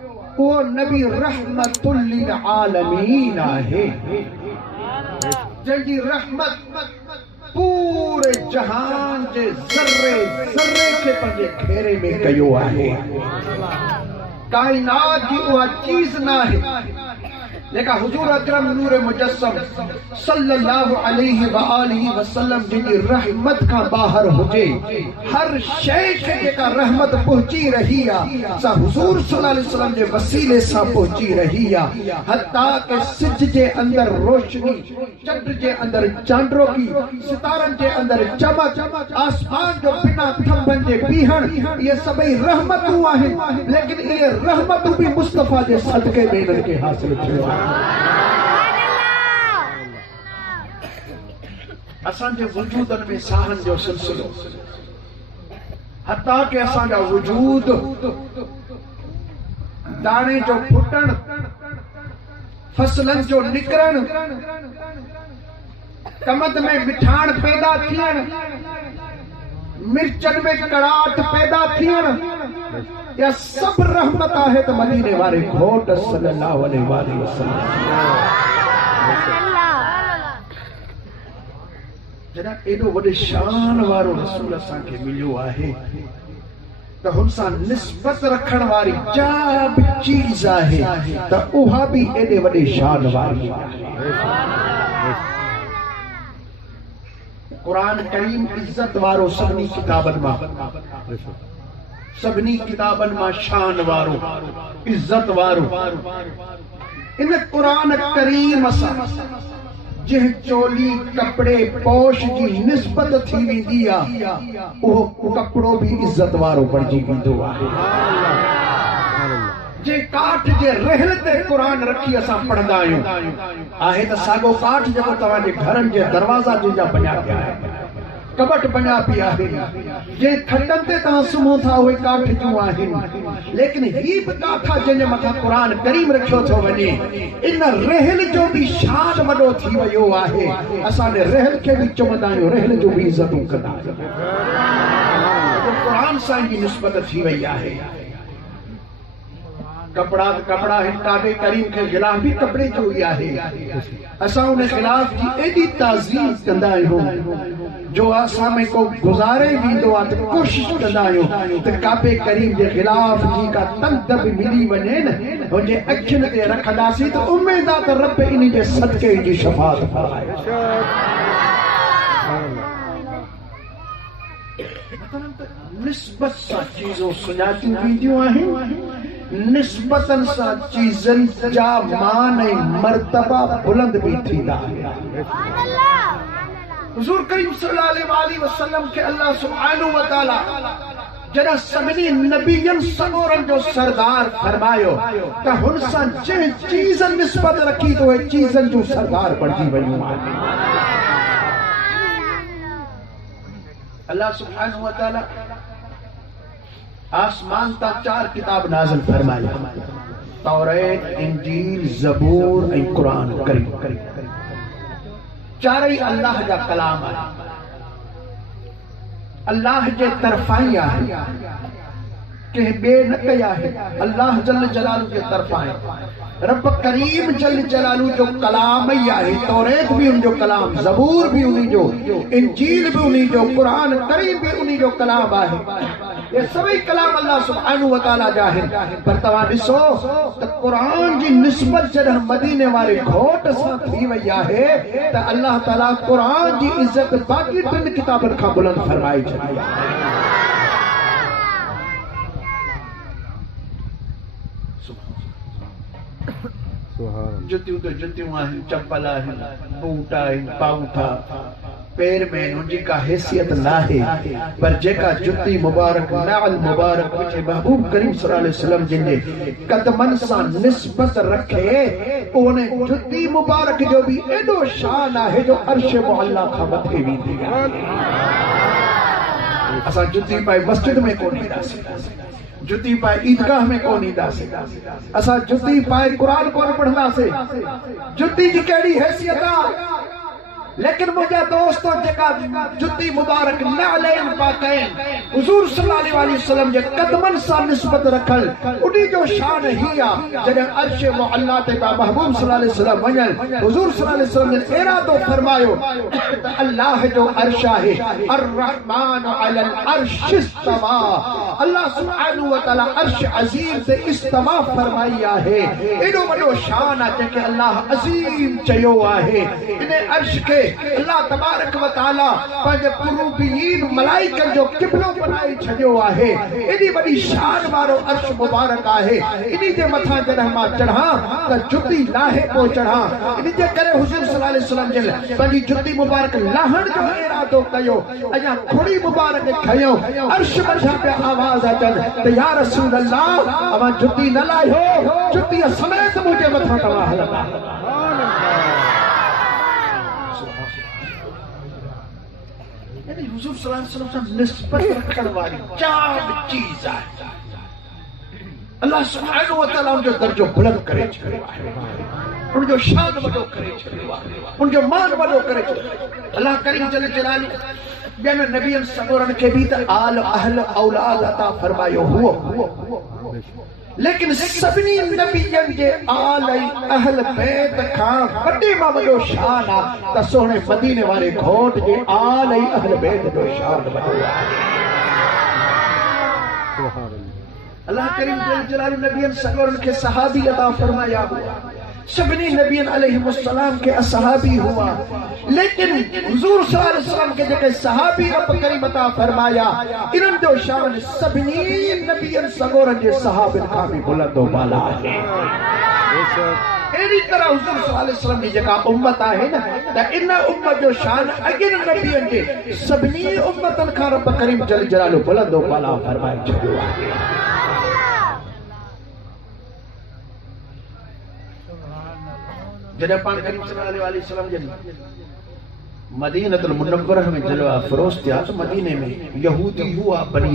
वो नबी रहमतुल लिल आलमीन आहे, जंहिंजी रहमत पूरे जहान जे ज़र्रे ज़र्रे खे पंहिंजे घेरे में कयो आहे। काइनात जी उहा चीज़ न आहे जेका हुजूर अकरम नूर मुजस्सम सल्लल्लाहु अलैहि व आलिहि वसल्लम जी रहमत का बाहर हुजे। हर शय खे जेका रहमत पहुंची रही आहे सा हुजूर सल्लल्लाहु अलैहि वसल्लम जे वसीले सां पहुंची रही आहे। हत्ता के सिज जे अंदर रोशनी, चंड जे अंदर चांडरोकी, सितारनि जे अंदर चमक, आसमान जो बिना थंभनि जे बीहण, ये सभई रहमतूं आहिनि। लेकिन ये रहमतूं भी मुस्तफा जे सदके में इन्हनि खे हासिल थियो आहे। असांजे वजूदनि में साहनि जो सिलसिलो, हत्ता के असांजा वजूद, दाणे जो फुटण, फसलनि जो निकरण, कमद में मिठाण पैदा थियण, मिर्चन में कड़ाट पैदा थियण, या सब रहमत आहे त मदीने वारे घोट सल्लल्लाहु अलैहि वसल्लम। जॾहिं एॾो वॾे शान वारो रसूल असांखे मिलियो आहे त हुन सां निस्बत रखण वारी जा बि चीज़ आहे त उहा बि एॾे वॾे शान वारी आहे। क़ुरान करीम इज़त वारो सभिनी किताबनि मां, सभिनी किताबनि मां शान वारो, इज़त वारो। इन क़ुरान करीम सां जंहिं चोली कपड़े पोश जी निस्बत थी वेंदी आहे उहो कपड़ो भी इज़त वारो बणिजी वेंदो आहे। जे काठ जे रहल ते क़ुरान रखी असां पढ़ंदा आहियूं आहे त साॻो काठ जेको तव्हांजे घरनि जे दरवाज़ा जा बणिया पिया आहिनि, कबट बणिया पिया आहिनि, जे खटनि ते तव्हां सुम्हो था उहे काठ जूं आहिनि। लेकिन ही बि काठ जंहिंजे मथां क़ुरान करीम रखियो थो वञे, इन रहल जो भी शान वॾो थी वियो आहे। असां रहल खे भी चवंदा आहियूं, रहल जो भी इज़तूं कंदा आहियूं। क़ुरान सां जी निस्बत थी वई आहे। कपड़ा त कपड़ा है, काबे करीम के गिलाफ भी कपड़े जो ही आहे। असां उन गिलाफ की एडी ताज़ीम कंदा आहियूं जो असां में को गुज़ारे वेंदो आहे त कोशिश कंदा आहियूं त काबे करीम जे गिलाफ जी का तंद भी मिली वञे न, हुनजे अखियुनि ते रखंदासीं त उम्मीद आहे त रब इन जे सदके जी शफ़ाअत फरमाए। निस्बत सां चीज़ूं सुञातियूं वेंदियूं आहिनि, निस्बतन सां चीज़नि जा मान ऐं मर्तबा बुलंद भी थींदा आहिनि। हुज़ूर करीम सल्लल्लाहु अलैहि वसल्लम के अल्लाह सुब्हानहू व तआला जॾहिं सभिनी नबीयनि सगोरनि जो सरदार फरमायो त हुन सां जंहिं चीज़ निस्बत रखी तो उहे चीज़नि जूं सरदार बणिजी वयूं आहिनि। अल्लाह सुब्हानहू व तआला आसमान ता 4 किताब नाज़िल फरमाया, तौरात, इंजील, ज़बूर ऐं क़ुरान करीम। चारई अल्लाह जा कलाम आहे, अल्लाह जे तरफ़ां ई आहे, कंहिं ॿिए न कया आहे। अल्लाह जल जलालू जे तरफ़ां आहे। रब करीम जल जलालू जो कलाम ही आहे। तौरात भी उन जो कलाम, ज़बूर भी उन्हीं जो, इंजील भी उन्हीं जो, कुरान करीम भी उन्हीं जो कलाम आहे। ये सभी कलाम अल्लाह सुब्हानहू व तआला जा आहिनि। पर तव्हां ॾिसो त क़ुरान जी निस्बत जॾहिं मदीने वारे घोट सां थी वई आहे त अल्लाह ताला क़ुरान जी इज़त बाक़ी 3 किताबनि खां बुलंद फरमाई छॾी आहे। जुतियूं तो जुतियूं आहिनि, चप्पल आहिनि, बूट आहिनि, पाउठा पैर में उनकी का हैसियत ना है। पर जेका जुती मुबारक, नाल मुबारक मुझे महबूब करीम सल्लल्लाहु अलैहि वसल्लम जिने कदमन सा निस्बत रखे, ओने जुती मुबारक जो भी एडो शान है जो अर्श मुअल्ला का मथे वेंदी आहे। असां जुती पाए मस्जिद में कोन ईंदासीं, जुती पाए ईदगाह में कोन ईंदासीं, असां जुती पाए कुरान कोन पढ़ंदासीं। जुती जी कहिड़ी हैसियत आहे? लेकिन मुझे दोस्तों जेका जुती मुबारक नालैन पाकैन हुजूर सल्लल्लाहु अलैहि वसल्लम जे कदमन सा निस्बत रखल उडी जो शान ही आ जडे अर्श मुअल्ला ते महबूब सल्लल्लाहु अलैहि वसल्लम वञल हुजूर सल्लल्लाहु अलैहि वसल्लम ने इरादो फरमायो अल्लाह जो अर्श है अर्रहमान अलल अर्श इस्तवा अल्लाह सुब्हानहु व तआला अर्श अजीम से इस्तवा फरमाया है एडो वडो शान आ जेके अल्लाह अजीम चयो आहे इन अर्श के अल्लाह तबारक व तआला पंहिंजे कुरूबीन मलाइकन जो क़िबलो बनाए छॾियो आहे एॾी वॾी शान वारो अर्श मुबारक आहे इन्ही जे मथां जॾहिं मां चढ़ां त जुती लाहे पोइ चढ़ां इन जे करे हुज़ूर सल्लल्लाहु अलैहि वसल्लम जे पंहिंजी जुती मुबारक लाहण जो इरादो कयो अञा खुड़ी मुबारक खयो अर्श मथां पिया आवाज़ अचनि त या रसूल अल्लाह अवां जुती न लाहियो जुतीअ समेत मुंहिंजे मथां तव्हां हलंदा हुजूर सल्लल्लाहु अलैहि वसल्लम सां निस्बत रखण वारी चार चीज आहे अल्लाह सुब्हानहु व तआला उनजो दर्जो बुलंद करे छॾियो आहे उनजो शान वॾो करे छॾियो आहे उनजो मान वॾो करे छॾियो अल्लाह करीम जल जलालु ॿियनि नबियनि सगोरनि खे बि त आल अहल औलाद अता फरमायो हुओ लेकिन सभिनी नबियनि जे आल ऐं अहल बैत खां वॾे मां वॾो शान आहे त सोणे मदीने वारे घोट जे आल ऐं अहल बैत जो शान वॾो आहे अल्लाह करीम जल जलालु नबियनि सगोरनि खे सहाबी अता फरमाया हुआ सभिनी नबियनि अलैहिमुस्सलाम के असहाबी हुआ लेकिन हुजूर सल्लल्लाहु अलैहि वसल्लम के जेके सहाबी रब करीम अता फरमाया इन्हनि जो शान सभिनी नबियनि सगोरनि जे सहाबनि खां बि बुलंद वाला आहे अहिड़ी तरह हुजूर सल्लल्लाहु अलैहि वसल्लम जी जेका उम्मत आहे न त इन उम्मत जो शान अॻियनि नबियनि जे सभिनी उम्मतनि खां रब करीम जल जलालु बुलंद वाला फरमाए छॾियो आहे जॾहिं पाण करीम सल्लल्लाहु अलैहि वसल्लम जे मदीनतुल मुनव्वरह में जलवा फरोज़ थिया त मदीने में यहूदी हुआ बनी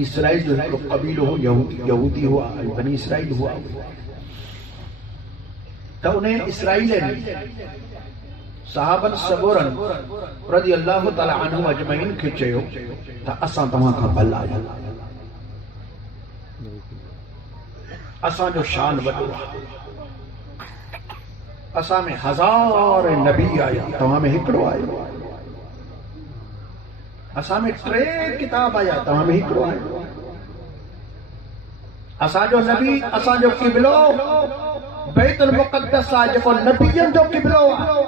इसराइल जो हिकिड़ो क़बीलो हो यहूदी हुआ बनी इसराइल हुआ त उन इसराइल सहाबन सगोरन रज़ी अल्लाह तआला अन्हु अजमईन खे चयो त असां तव्हां खां भला आहियूं असां जो शान वॾो आहे असां में हज़ार नबी आया तव्हां में हिकिड़ो आयो असां में 3 किताब आया तव्हां में हिकिड़ो आयो असां जो नबी असां जो क़िबलो बैतुल मुक़द्दस आहे जेको नबियनि जो क़िबलो आहे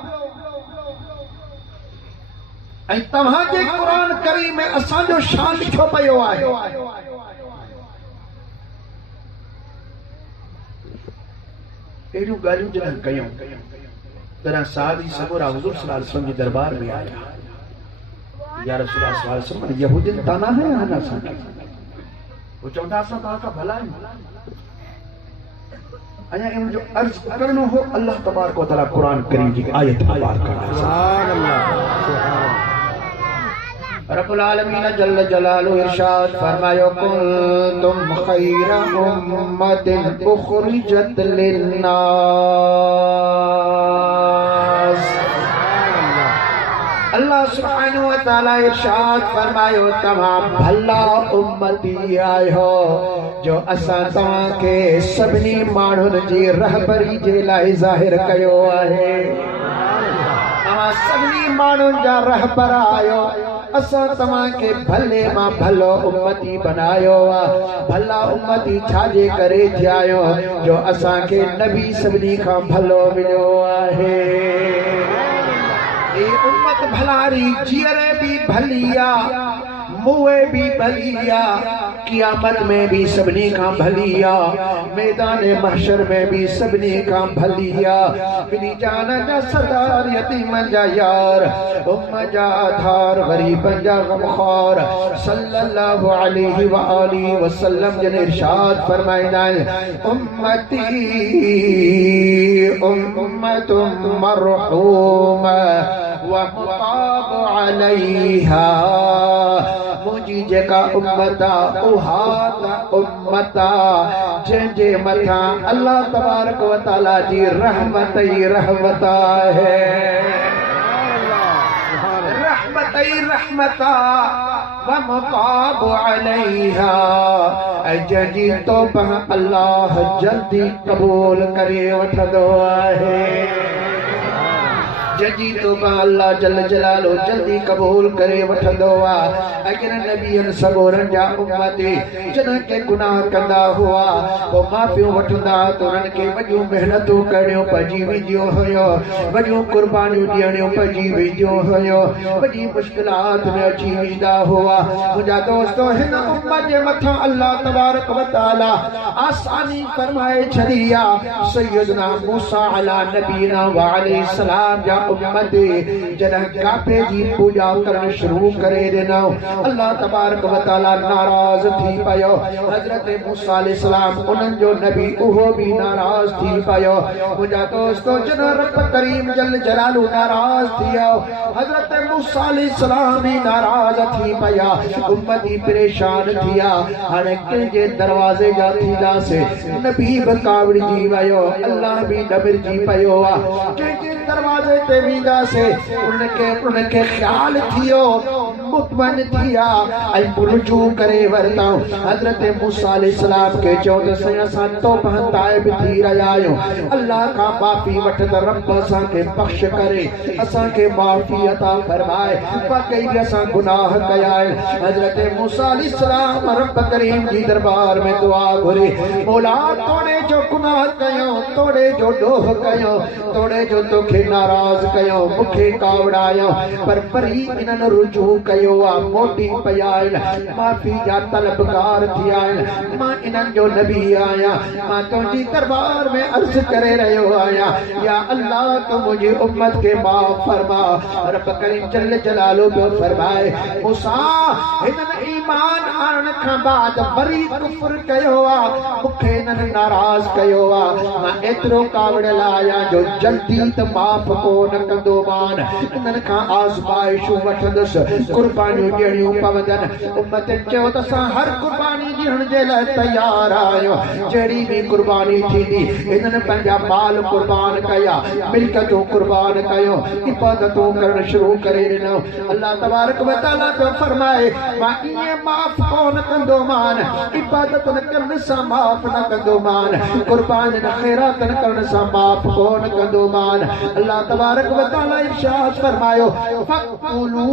ऐं तव्हां जे क़ुरान करीम में असां जो शान लिखियो पियो आहे एड़ियूं ॻाल्हियूं जॾहिं कयूं तॾहिं साहबी सगोरा हुजूर सल्लल्लाहु अलैहि वसल्लम जे दरबार में आया या रसूल अल्लाह सल्लल्लाहु अलैहि वसल्लम यहूदिन ताना है या न असांखे वो चवंदा असां तव्हां खां भला आहियूं अञा इन जो अर्ज़ करणो हो अल्लाह तबारक व तआला कुरान करीम जी आयत पार करणा सुभान अल्लाह रब्बुल आलमीन जल्ल जलालु इरशाद फरमायो कुंतुम खैरा उम्मतिन उखरिजत लिन्नास अल्लाह सुब्हानहु व तआला इरशाद फरमायो तव्हां भला उम्मती आहियो जो असां तव्हां खे सभिनी माण्हुनि जी रहबरी जे लाइ ज़ाहिर कयो आहे तव्हां सभिनी माण्हुनि जा रहबर आहियो असां तव्हां खे भले मां भलो उम्मती बनायो आहे भला उम्मती छाजे करे थिया आहियो जो असां खे नबी सभिनी खां भलो मिलियो आहे ये उम्मत भलारी जीअरे भी भलिया मुए भी भलिया क़यामत में भी सबनी का भलिया मैदान महशर में भी सबनी का भलिया बिनी जाना जा सरदार यतीम जा यार उम्म जा आधार गरीब जा गमखार सल्लल्लाहु अलैहि व आलिहि वसल्लम जन इरशाद फरमाइना उम्मती उम्मतुम मरहूमा व मुताब अलैहा मुझी जेका उम्मता उहा उम्मता जंहिंजे मथां अल्लाह तबारक व तआला जी रहमत ही रहमत है, रहमत ही रहमता व मक़ाब अलैहा, जंहिंजी तौबा अल्लाह जल्दी कबूल करे वठंदो आहे, जंहिंजी तौबा अल्लाह जल जलालो जल्दी कबूल करे वठंदो आहे। अॻियां नबियनि सॻोरनि जा उम्मती जॾहिं के गुनाह कंदा हुआ पोइ माफ़ियूं वठंदा त उन्हनि खे वॾियूं महिनतूं करणियूं पइजी वेंदियूं हुयूं, वॾियूं कुर्बानियूं ॾियणियूं पइजी वेंदियूं हुयूं, वॾी मुश्किलात में अची वेंदा हुआ। मुंहिंजा दोस्तो हिन उम्मत जे मथां अल्लाह तबारक व तआला आसानी फरमाए छॾी आहे। सैयदना मूसा अला नबीना व अलैहि सलाम जा उम्मती जॾहिं काबे जी पूजा करण शुरू करे ॾिनो अल्लाह तबारक व तआला नाराज़ थी पियो। हज़रत मूसा अलैहि सलाम उन्हनि जो नबी उहो भी नाराज़ थी पियो। मुंहिंजा दोस्तो जॾहिं रब करीम जल जलालू नाराज़ थी वियो, हज़रत मूसा अलैहि सलाम भी नाराज़ थी पिया, उम्मती परेशान थी विया। हाणे कंहिंजे दरवाज़े जा थींदासीं, नबी बि कावड़िजी वियो, अल्लाह भी डबिरजी पियो आहे। कंहिंजे दरवाज़े ते वेंदासीं उनखे ख़्याल थियो, मुतमइन थिया ऐं रुजू करे वरताऊं। हज़रत मूसा अलैहि सलाम खे चयो त साईं असां तौबा ताइब थी रहिया आहियूं, अल्लाह खां माफ़ी वठ त रब असांखे बख़्श करे, असांखे माफ़ी अता फरमाए, वाकई बि असां गुनाह कया आहिनि। हज़रत मूसा अलैहि सलाम रब करीम जी दरबार में दुआ घुरी, मौला तोड़े जो गुनाह कयो, तोड़े जो ॾोह कयो, तोड़े जो तोखे नाराज़ कयो, मूंखे कावड़ायो, पर वरी इन्हनि रुजू कयो आहे, मोटी पिया आहिनि, माफ़ी जा तलबगार थिया आहिनि। मां इन्हनि जो नबी आहियां, मां तुंहिंजी दरबार में अर्ज़ करे रहियो आहियां, या अल्लाह तो मुंहिंजी उम्मत खे माफ़ फरमा। रब करीम जल जलालो पियो फरमाए, मूसा हिननि ईमान आणण खां बाद वरी कुफ्र कयो आहे, मूंखे हिननि नाराज़ कयो आहे, मां एतिरो कावड़ियल आहियां जो जल्दी त माफ़ कोन कंदो मान, इन्हनि खां आज़माइशूं वठंदुसि, कुर्बानियूं ॾियणियूं पवंदनि। उम्मत चयो त असां हर कुर्बानी ॾियण जे लाइ तयार आहियूं, जहिड़ी बि कुर्बानी थींदी। इन्हनि पंहिंजा माल कुर्बान कया, मिल्कतूं कुर्बान कयो, इबादतूं करण शुरू करे ॾिनो। अल्लाह तबारक व तआला पियो फरमाए, मां ईअं माफ़ कोन कंदो मान, इबादत न करण सां माफ़ न कंदो मान, कुर्बान न ख़ैरात न करण सां माफ़ कोन कंदो मान। अल्लाह तबारक व तआला इरशाद फरमायो, फक़ुलू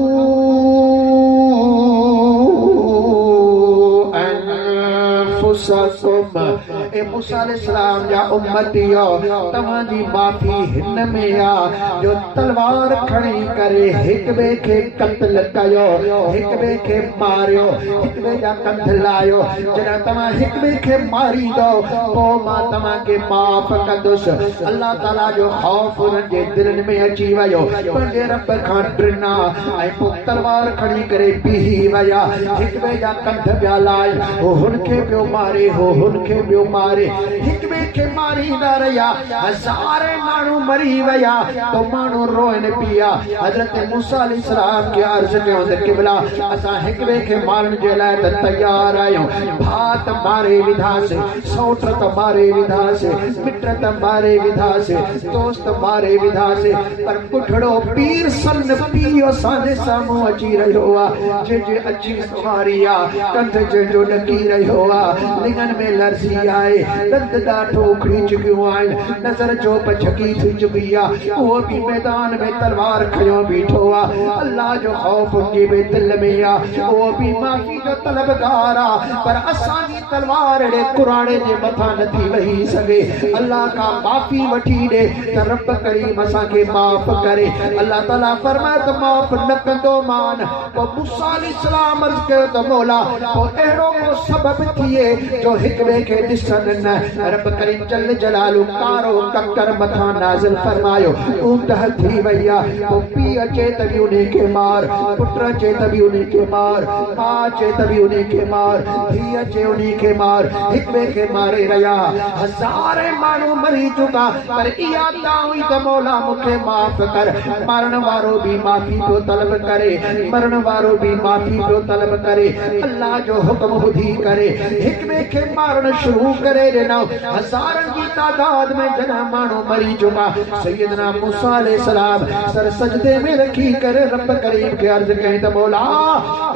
ए मूसा अलैहिस्सलाम जा उम्मतियो, तव्हांजी माफ़ी हिन में आ जो तलवार खणी करे हिक ॿिए खे क़त्ल कयो, हिक ॿिए खे मारियो, हिक ॿिए जा कंध लायो। जॾहिं तव्हां हिक ॿिए खे मारींदो पोइ मां तव्हांखे माफ़ कंदुसि। अल्लाह ताला जो ख़ौफ़ उन्हनि जे दिलनि में अची वियो, पंहिंजे रब खां ड्रिना ऐं पोइ तलवार खणी करे बीही विया, हिक ॿिए जा कंध पिया लाए, हो हुनखे पियो मारे, हो हुनखे ॿियो मारे, हिक ॿिए खे मारींदा रहिया, हज़ारे माण्हू मरी विया, तो माण्हू रोइन पिया। हज़रत मूसा अलैहिस्सलाम खे अर्ज़ कयो त क़िबला असां हिक ॿिए खे मारण जे लाइ त तयार आहियूं, भात मारे विधासीं, सौट त मारे विधासीं, मिट त मारे विधासीं, दोस्त मारे विधासीं, पर पुठड़ो पीर सन पीउ असांजे साम्हूं अची रहियो आहे, जंहिंजे अची सुवारी आहे, कंध जंहिंजो ॾकी रहियो आहे, लिंगनि में लर्ज़ी आहे, दंद ॾाढो उखड़ी चुकियूं आहिनि, नज़र जो पछकी थी चुकी आहे, उहो बि मैदान में तलवार खयो बीठो आहे। अल्लाह जो ख़ौफ़ उनजे बि दिल में आहे, उहो बि माफ़ी जो तलबगार आहे, पर असांजी तलवार एॾे कुराणे जे मथां नथी वही सघे। अल्लाह खां माफ़ी वठी ॾे त रब करीम असांखे माफ़ करे। अल्लाह ताला फरमाए त माफ़ न कंदो मान। पोइ मूसा अलैहिस्सलाम अर्ज़ कयो त मौला पोइ अहिड़ो को सबब थिए जो हिक ॿिए खे ॾिसनि न। रब करीम जल जलालू कारो ककर मथां नाज़िल फरमायो, ऊंदह थी वई आहे। पोइ पीउ अचे त बि उन खे मार, पुट अचे त बि उन खे मार, माउ अचे त बि उन खे मार, धीउ अचे उन खे मार, हिक ॿिए खे मारे रहिया, हज़ारे माण्हू मरी चुका, पर इहा दाऊ ई त मौला मूंखे माफ़ कर। मरण वारो बि माफ़ी पियो तलब करे, मरण वारो बि माफ़ी पियो तलब करे। अल्लाह जो हुक्म ॿुधी करे हिक एक के मारण शुरू करे देना हजारन की तादाद में जना मानो मरी चुका सैयदना मूसा अलैहिस्सलाम सर सजदे में रखी करे रब करीम के अर्ज कहीं तो मौला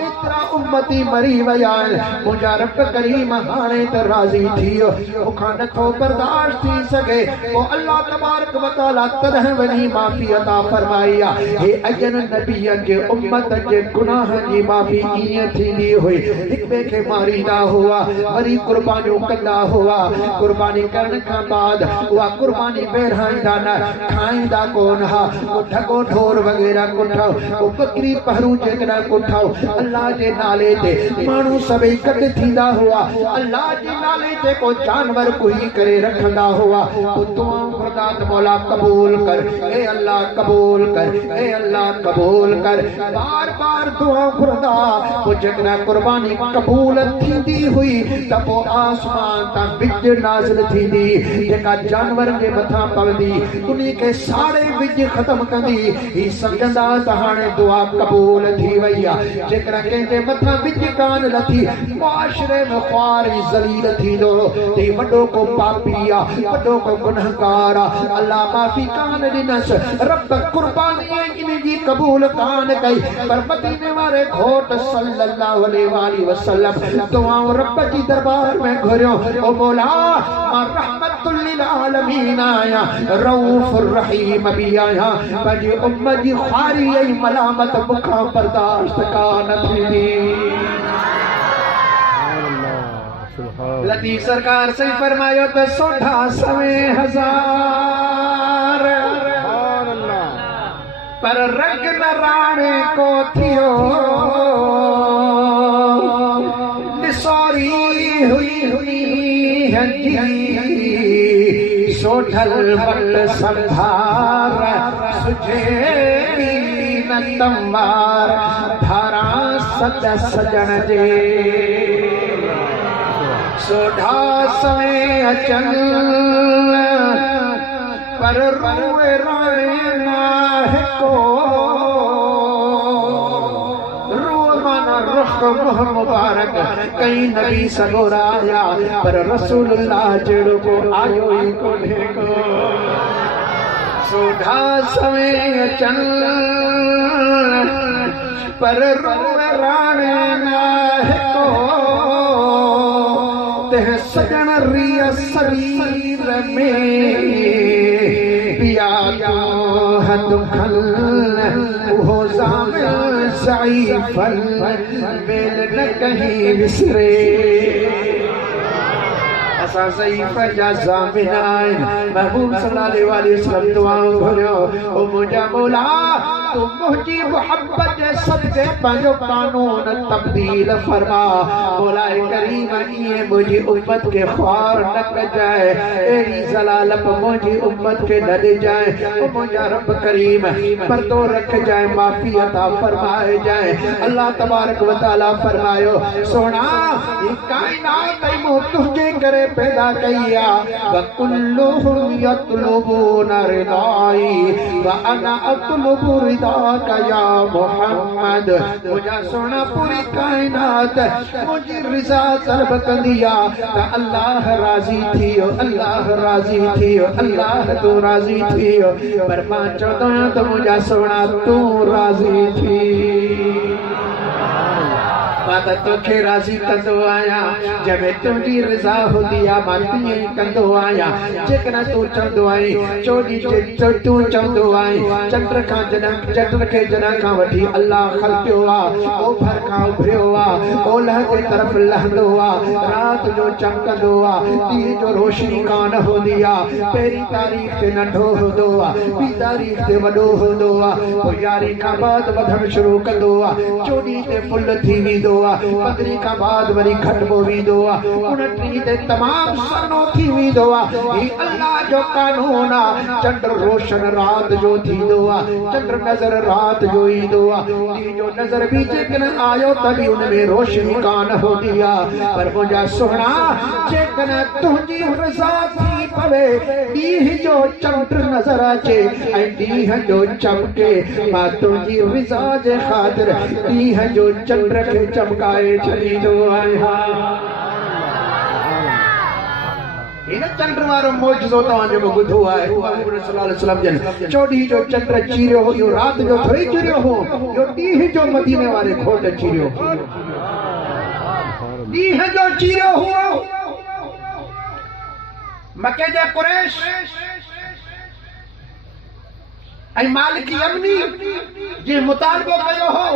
इतना उम्मती मरी वयान मुझा रब करीम हाने तो राजी थियो मुखा नथो बर्दाश्त थी सके वो अल्लाह तबारक व तआला तदह वनी माफी अता फरमाया हे अजन नबियन के उम्मत के गुनाह की माफी इए थींदी हुई एक ॿिए खे मारींदा हुआ वरी कुर्बानियूं कंदा हुआ कुर्बानी करण खां बाद उहा कुर्बानी बेरहाईंदा न खाईंदा कोन हा ढको ढोर वग़ैरह कुठो बकरी पहरू जेकॾहिं कुठो अल्लाह जे नाले ते माण्हू सभई गॾु थींदा हुआ अल्लाह जे नाले ते को जानवर कोई करे रखंदा हुआ दुआ खुदा मौला कबूल कर ए अल्लाह कबूल कर ए अल्लाह कबूल कर बार बार दुआ खुदा वो जेकॾहिं कुर्बानी कबूल थींदी हुई त पोइ आसमान तां बिज नाज़िल थींदी जेका जानवर जे मथां पवंदी उन खे साड़े बिज ख़त्म कंदी ही सम्झंदा त हाणे दुआ कबूल थी वई आहे जेकॾहिं कंहिंजे मथां बिज कान लथी मुआशरे में ख़्वार ज़लील थींदो ते वॾो को पापी आहे वॾो को गुनहगार आहे अल्लाह माफ़ी कान ॾिनसि रब कुर्बानी इन जी कबूल कान कई पर मदीने वारे घोट सल्लल्लाहु अलैहि वसल्लम दुआऊं रब जी दरबार में घुरियो ओ मौला मां रहमतुल लिल आलमीन आया रऊफुर रहीम भी आया पंहिंजी उम्मत जी ख़्वारी ऐं मलामत मूंखां बर्दाश्त कान थींदी लतीफ़ सरकार से फरमायो तो 100,000 पर रंग न राणे को थियो निसोरी हुई हंजी सोढल वट संभार सुझे न तंवार धारा सज सजण जे सोढ़ा सवे अचन पर रोए राणे नाहे को रोमाना रुख मुह मुबारक कई नबी सगोरा आया पर रसूलुल्लाह जड़ो को आयो ही कोने को सोढ़ा सवे अचन पर रोए राणे नाहे को सजन रिय शरीर में पिया हद खल हो ज़ामिल ज़ईफ़ल मेल न कहीं विसरे असां ज़ईफ़ जा ज़ामिल आहिनि महबूब सल्लल्लाहु अलैहि वसल्लम दुआऊं घुरियो ओ मुंहिंजा मौला तू मुझी मोहब्बत जे सदके पंहिंजो कानून तब्दील फरमा मौलाए करीम इएं मुंहिंजी उम्मत खे ख्वार न कजाए अहिड़ी ज़लालत मुंहिंजी उम्मत खे न ॾिजाए ओ मुंहिंजा रब करीम पर्दो रखजाए माफ़ी अता फरमाए जाए अल्लाह तबारक व तआला फरमायो सोना ही कायनात मूं तुंहिंजे करे पैदा कई आहे व कुल्लुहुम यतलुबून रिदाई व अना अतलुबु या मोहम्मद मुझा सोना पूरी कायनात मुझी रिज़ा तलब कंदी आहे त अल्लाह राज़ी थियो अल्लाह राज़ी थियो अल्लाह तू राज़ी थियो पर मां चवंदो आहियां त मुझा सोना तू राज़ी थी मां त तोखे राज़ी कंदो आहियां जंहिंमें तुंहिंजी रिज़ा हूंदी आहे मां तीअं ई कंदो आहियां जेकॾहिं तूं चवंदो आहीं चोॾी तूं चवंदो आहीं चंड खे जॾहिं खां वठी अल्लाह ख़लक़ियो आहे ओभर खां उभरियो आहे ओलह जे तरफ़ लहंदो आहे राति जो चमकंदो आहे ॾींहं जो रोशनी कान हूंदी आहे पहिरीं तारीख़ ते नंढो हूंदो आहे ॿी तारीख़ ते वॾो हूंदो आहे पोइ 11 खां बाद वधणु शुरू कंदो आहे 14 ते फुल थी वेंदो आहे 15 खां बाद वरी घटिबो वेंदो आहे 29 ते तमामु सनो थी वेंदो आहे ही अल्लाह जो कानून आहे चंड रोशन राति जो थींदो आहे चंड नज़र राति जो ईंदो आहे ॾींहं जो नज़र बि जेकॾहिं आयो त बि उन में रोशनी कान हूंदी आहे पर मुंहिंजा सुहिणा जेकॾहिं तुंहिंजी रिज़ा थी पवे ॾींहं जो चंड नज़र अचे ऐं ॾींहं जो चमके मां तुंहिंजी रिज़ा जे ख़ातिर ॾींहं जो चंड खे चमकाए छॾींदो आहियां इन चंड वारो मौजूदो तव्हां जो ॿुधो आहे हुजूर सल्लल्लाहु अलैहि वसल्लम जन चौॾहीं जो चंड चीरियो हो, इहो रात जो थोड़ी चीरियो हो, इहो ॾींहं जो मदीने वारे घोट चीरियो, ॾींहं जो चीरियो हो। मके जे कुरैश ऐं मालिक यमनी जे मुतालबो कयो हो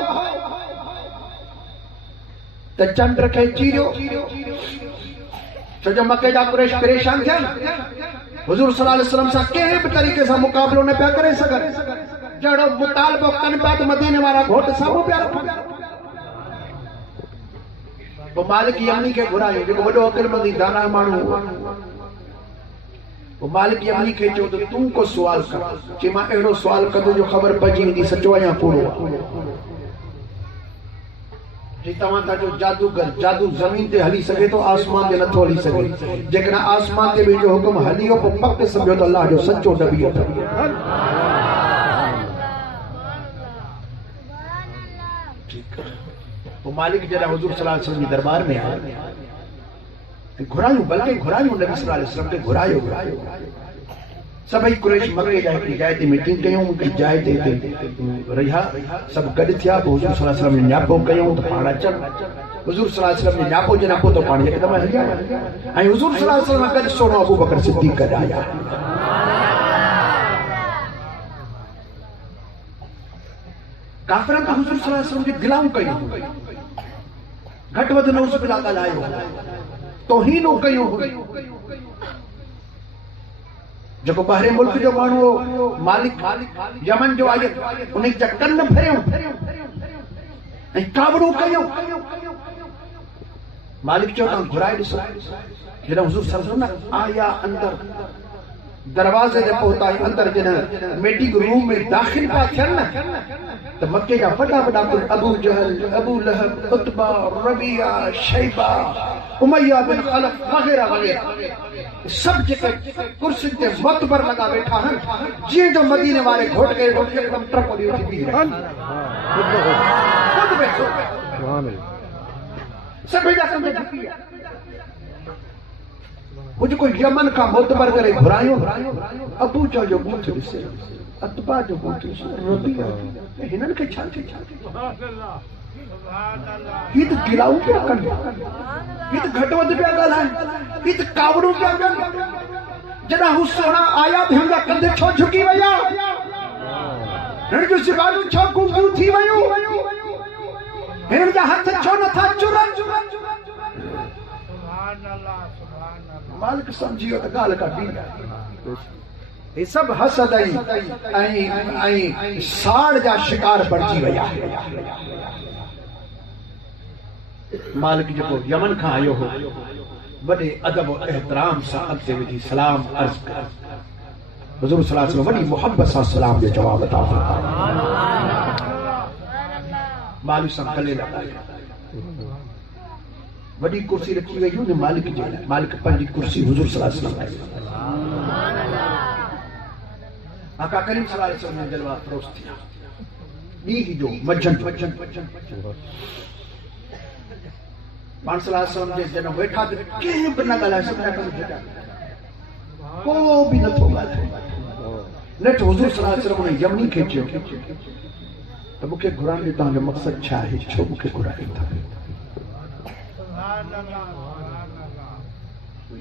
त चंड खे चीरियो, छो जो मके जा कुरैश परेशान थियनि, हुजूर सल्लल्लाहु अलैहि वसल्लम सां कंहिं बि तरीक़े सां मुक़ाबिलो न पिया करे सघनि, जहिड़ो मुतालबो कनि पिया त मदीने वारा घोट साम्हूं पिया रखनि। पोइ मालिक यमनी खे घुरायो, जेको वॾो अकुलमंदी दाना माण्हू हो, पोइ मालिक यमनी खे चयो त तूं को सुवाल कर, चई मां अहिड़ो सुवाल कंदो जो ख़बर पइजी वेंदी सचो आहे या कूड़ो। जी तव्हां था जो जादूगर जादू ज़मीन ते हली सघे तो, आसमान ते नथो हली सघे, जेकॾहिं आसमान ते मुंहिंजो हुकुम हलियो पोइ पक सम्झो त अल्लाह जो सचो नबी अथव। पोइ मालिक जॾहिं हुजूर सल्लल्लाहु अलैहि वसल्लम जे दरबार में आया, घुरायूं, बल्कि घुरायूं, नबी सल्लल्लाहु अलैहि वसल्लम खे घुरायो। सभई कुरैश मके जा हिकिड़ी जाइ ते मीटिंग कयूं, हिकिड़ी जाइ ते रहिया, सभु गॾु थिया। पोइ हुजूर सल्लल्लाहु अलैहि वसल्लम ने न्यापो कयूं त पाण अचनि। हुजूर सल्लल्लाहु अलैहि वसल्लम ने न्यापो जे नापो त पाण हिकदमि हलिया, ऐं हुजूर सल्लल्लाहु अलैहि वसल्लम गॾु सोनो अबू बकर सिद्दीक़ आया। काफ़िरनि खां हुजूर सल्लल्लाहु अलैहि वसल्लम जी गिलाऊं कयूं, घटि वधि नौज़ बिल्लाह ॻाल्हायो, तौहीनूं कयूं। जेको ॿाहिरे मुल्क जो माण्हू हो, मालिक यमन जो आयो, उन जा कन भरियूं ऐं कावड़ूं कयूं। मालिक चयो तव्हां घुराए ॾिसो। जॾहिं हुजूर सल्लल्लाहु अलैहि वसल्लम आया अंदर, दरवाज़े ते पहुता, अंदर जॾहिं मीटिंग रूम में दाख़िल पिया थियनि न, त मके जा वॾा वॾा अबू जहल, अबू लहब, उतबा, रबिया, शैबा, उमैया बिन खलफ वग़ैरह वग़ैरह सब जेके कुर्सी ते मतबर लगा वेठा हन, जीअं जो मदीने वारे घोट के एकदम ट्रक दी उठी बीह रहे खुद बैठो सब जा समझ ढकी वो जो कोई यमन का मोतबर करे घुरायो, अबू जो बूथ ॾिसे, अतबा जो बूथ ॾिसे, रबिया हिनन के छा छा ये तो गिलाऊं पिया कनि, ये तो घटि वधि पिया ॻाल्हाइनि, ये तो कावड़ूं पिया कनि। जॾहिं हू सोना आया त हिन जा कंध छो झुकी विया, हिन जूं ज़बानूं छो गुंगियूं थी वियूं, हिन जा हथ छो नथा चुरनि। मालिक सम्झी वियो त ॻाल्हि का ॿी, ये सब हसद ऐं साड़ जा शिकार बणिजी विया। मालिक जेको यमन खां आयो हो, वॾे अदब एहतराम सां अॻिते विधी सलाम अर्ज़ कर। हुज़ूर सल्लल्लाहु अलैहि वसल्लम वॾी मोहब्बत सां सलाम जो जवाब अता फरमाया। मालिक सां गले लॻाया, वॾी कुर्सी रखी वई हुई मालिक जे लाइ। मालिक पंहिंजी कुर्सी हुज़ूर सल्लल्लाहु अलैहि वसल्लम आका करीम सल्लल्लाहु अलैहि वसल्लम जलवा फरोश थिया। ॾींहं जो मंझंदि पाण सल्लल्लाहु अलैहि वसल्लम जे जॾहिं वेठा त कंहिं बि न ॻाल्हाए, सभिनी कम छॾिया, को बि नथो ॻाल्हाए। नेठ हुज़ूर सल्लल्लाहु अलैहि वसल्लम ने यमनी खे चयो त मूंखे घुराइण जो तव्हांजो मक़सदु छा आहे, छो मूंखे घुरायो था?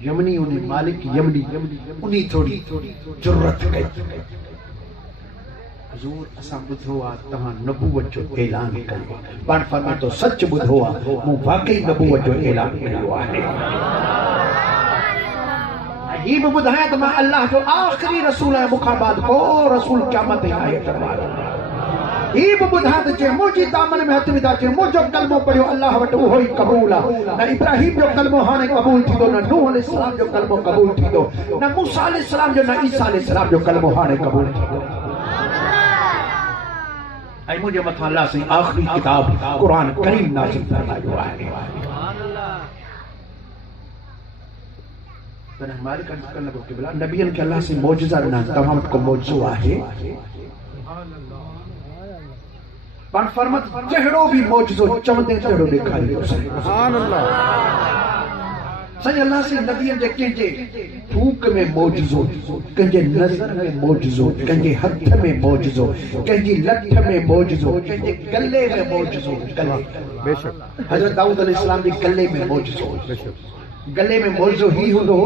यमनी उन मालिक यमनी उन्ही थोड़ी जुर्रत कई, हुजूर असां ॿुधो आहे तव्हां नबूवत जो ऐलान कयो, पाण फरमाए तो सच ॿुधो आहे, मूं वाकई नबूवत जो ऐलान कयो आहे। ही भी ॿुधायां त मां अल्लाह जो आख़िरी रसूल आहियां, मूंखां बाद को रसूल क़यामत ताईं आयो वारो। ही भी ॿुधायां त जे मुंहिंजी दामन में हथ विधा, जे मुंहिंजो कलमो पढ़ियो अल्लाह वटि उहो ई क़बूल आहे। न इब्राहिम जो कलमो हाणे क़बूल थींदो, न नूह अलैहिस्सलाम जो कलमो क़बूल थींदो, न मूसा अलैहिस्सलाम जो, न ईसा अलैहिस्सलाम जो कलमो हाणे क़बूल थींदो। ऐं मुंहिंजे मथां अल्लाह साईं आख़िरी किताब क़ुरान करीम नाज़िल फरमायो आहे। तॾहिं मालिक अर्ज़ करण लॻो कि भला नबियनि खे अल्लाह से मौजज़ा ॾिना, तव्हां वटि को मौजज़ो आहे? पाण फरमात जहिड़ो भी मौजज़ो चवंदे तहिड़ो ॾेखारियो। सुभान अल्लाह। साईं अल्लाह से नबीअ जे कंहिंजे थूक में मौजूज़ो, कंहिंजे नज़र में मौजूज़ो, कंहिंजे हथ में मौजूज़ो, कंहिंजी लठ में मौजूज़ो, कंहिंजे गले में मौजूज़ो। गले बेशक हज़रत दाऊद अलैहिस्सलाम जे गले में मौजूज़ो, गले में मौजूज़ो ही हूंदो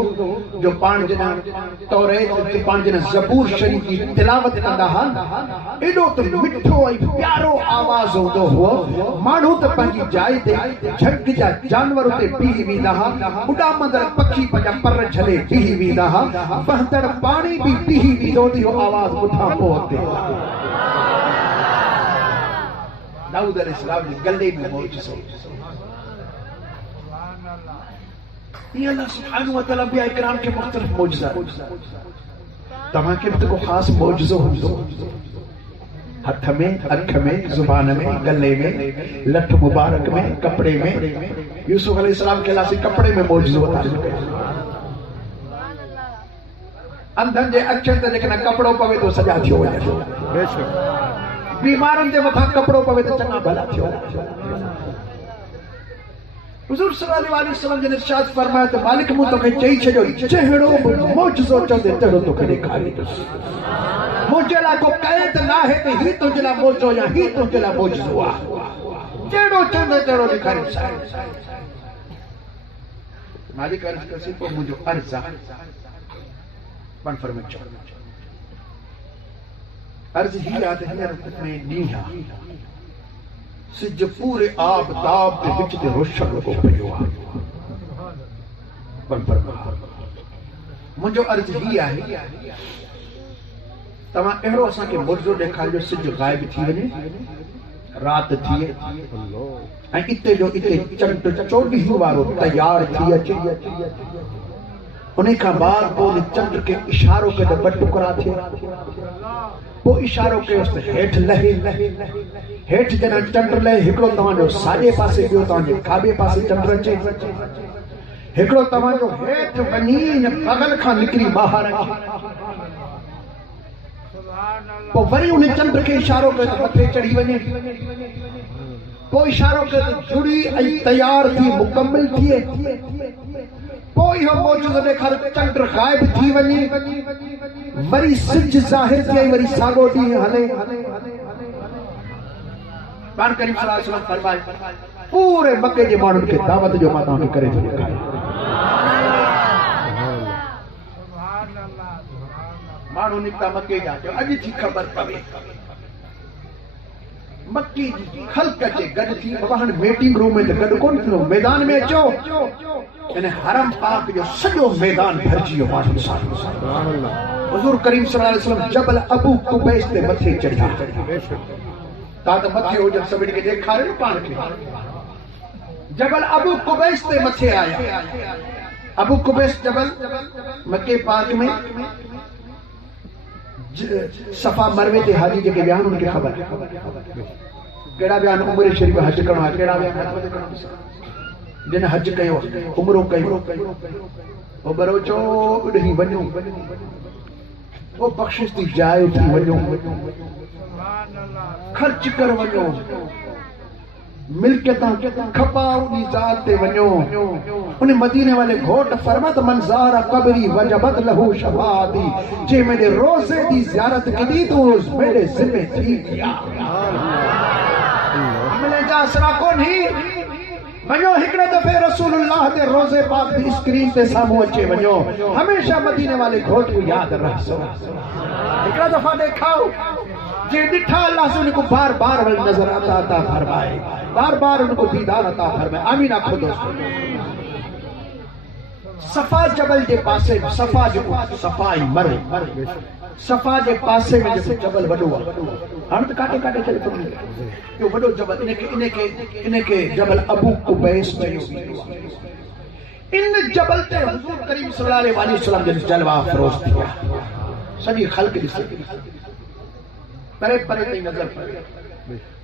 जो पाण जना तौरेत ते पाण जना ज़बूर शरीफ जी तिलावत कंदा हा, एॾो त मिठो ऐं प्यारो आवाज़ हूंदो हुओ, माण्हू त पंहिंजी जाइ ते झंग जा जानवर उते बीही वेंदा हा, उॾामंदड़ पखी पंहिंजा पर झले बीही वेंदा हा, बहंदड़ पाणी बि बीही वेंदो त इहो आवाज़ ॿुधां पोइ अॻिते। दाऊद अलैहिस्सलाम जे गले में मौजूज़ो। ये अल्लाह सुब्हानहु व तआला भी इकराम के मुख्तलिफ मौजूज़ा तव्हांखे भी तो को ख़ास मौजूज़ो हूंदो, हथ में, अख में, जुबान में, गले में, लठ मुबारक में, कपड़े में। यूसुफ अलैहिस्सलाम के अल्लाह से कपड़े में मौजूज़ो था। अंधनि जे अखियुनि ते जेकॾहिं कपिड़ो पवे तो सॼा थियो वञे, बीमारनि जे मथां कपिड़ो पवे तो चङा भला थियो। हुजूर सल्लल्लाहु अलैहि वसल्लम ने इरशाद फरमाया तो मालिक मूं तोखे चई छॾियो, जहिड़ो बि मौजूज़ो चवंदे तहिड़ो तोखे ॾेखारींदुसि। मुंहिंजे लाइ को क़ैद न आहे त ही तुंहिंजे लाइ मौजूज़ो या ही तुंहिंजे लाइ मौजूज़ो आहे, जहिड़ो चवंदे तहिड़ो ॾेखारींदुसि। मालिक अर्ज़ कयोसि पोइ मुंहिंजो अर्ज़ु आहे, पाण फरमाए चओ। अर्ज़ु ही आहे त हींअर में ॾींहुं आहे, सिज पूरे आबताब के विच ते रोशन लॻो पियो आहे। मुंहिंजो अर्ज़ु ही आहे तव्हां अहिड़ो असांखे मौजूज़ो ॾेखारिजो, सिज ग़ाइब थी वञे, राति थिए ऐं इते जो इते चंड 24 वारो तयार थी अचे। उन खां बाद पोइ चंड खे इशारो कयो त ॿ टुकड़ा थिए, पोइ इशारो कयोसि त हेठि लहे, हेठि जॾहिं चंड लहे हिकिड़ो तव्हांजो साॼे पासे, ॿियो तव्हांजे खाॿे पासे चंड अचे, हिकिड़ो तव्हांजो हेठि वञी बगल खां निकिरी ॿाहिरि अचे, पोइ वरी उन चंड खे इशारो कयो त मथे चढ़ी वञे, पोइ इशारो कयो त जुड़ी ऐं तयार थी मुकमिल थिए, पोइ इहो मौजूज़ो ॾेखारे चंड ग़ाइब थी वञे, वरी सिज ज़ाहिर थिए, वरी साॻो ॾींहुं हले। पाण करीम सल्लल्लाहु अलैहि वसल्लम फरमाए पूरे मके जे माण्हुनि खे दावत जो मां तव्हांखे करे थो ॾेखारियां। माण्हू निकिता मके जा, अॼु थी ख़बर पवे मक्की जी ख़ल्क़ जे गॾु थी, बाबा हाणे मीटिंग रूम में त गॾु कोन थियो, मैदान में अचो, इन हरम पाक जो सॼो मैदान भरिजी वियो माण्हुनि सां। हुज़ूर करीम सल्लल्लाहु अलैहि वसल्लम जबल अबू कुबैस ते मथे चढ़िया। तव्हां त मथे हुजनि, सभिनी खे ॾेखारियो पाण खे। जबल अबू कुबैस ते मथे आया। अबू कुबैस जबल मके पाक में सफ़ा मरवे ते हाजी जेके विया आहिनि उनखे ख़बर कहिड़ा विया आहिनि, उमिरि शरीफ़ हज करणो आहे, कहिड़ा विया आहिनि जिन हज कयो, उमिरो कयो, पोइ बरोचो ॾही वञो, पोइ बख़्शिश थी जाइ थी वञो, ख़र्च कर वञो, मिल्कियतां खपाओ दी ज़ात ते वञो। उन मदीने वाले घोट फरमात मंज़ारा कबरी वजबत लहू शफाअती, जे मेरे रोज़े दी ज़ियारत कदी तो उस मेरे ज़िम्मे थी गया। मिले जा असरा कोन्ही वञो, हिकिड़े दफ़े रसूलुल्लाह ते रोज़े पाक दी स्क्रीन ते साम्हूं अचे वञो, हमेशा मदीने वाले घोट को याद रखो। हिकिड़ा दफ़ा ॾेखाओ, जे ॾिठा अल्लाह से उनको बार बार नजर अता फरमाए, बार बार उनको दीदार अता फरमाए। आमीन आखो दोस्तों। सफा जबल जे पासे, सफा जो सफाई मरे, सफा जे पासे में जो जबल वॾो आहे, हाणे त काटे काटे चले थो इहो वॾो जबल, इनखे जबल अबू कुबैस चयो वेंदो आहे। इन जबल ते हुज़ूर करीम सल्लल्लाहु अलैहि वसल्लम जो जलवा अफ़रोज़ थिया, सॼी ख़ल्क़ ॾिसे, परे परे ताईं नज़र पए।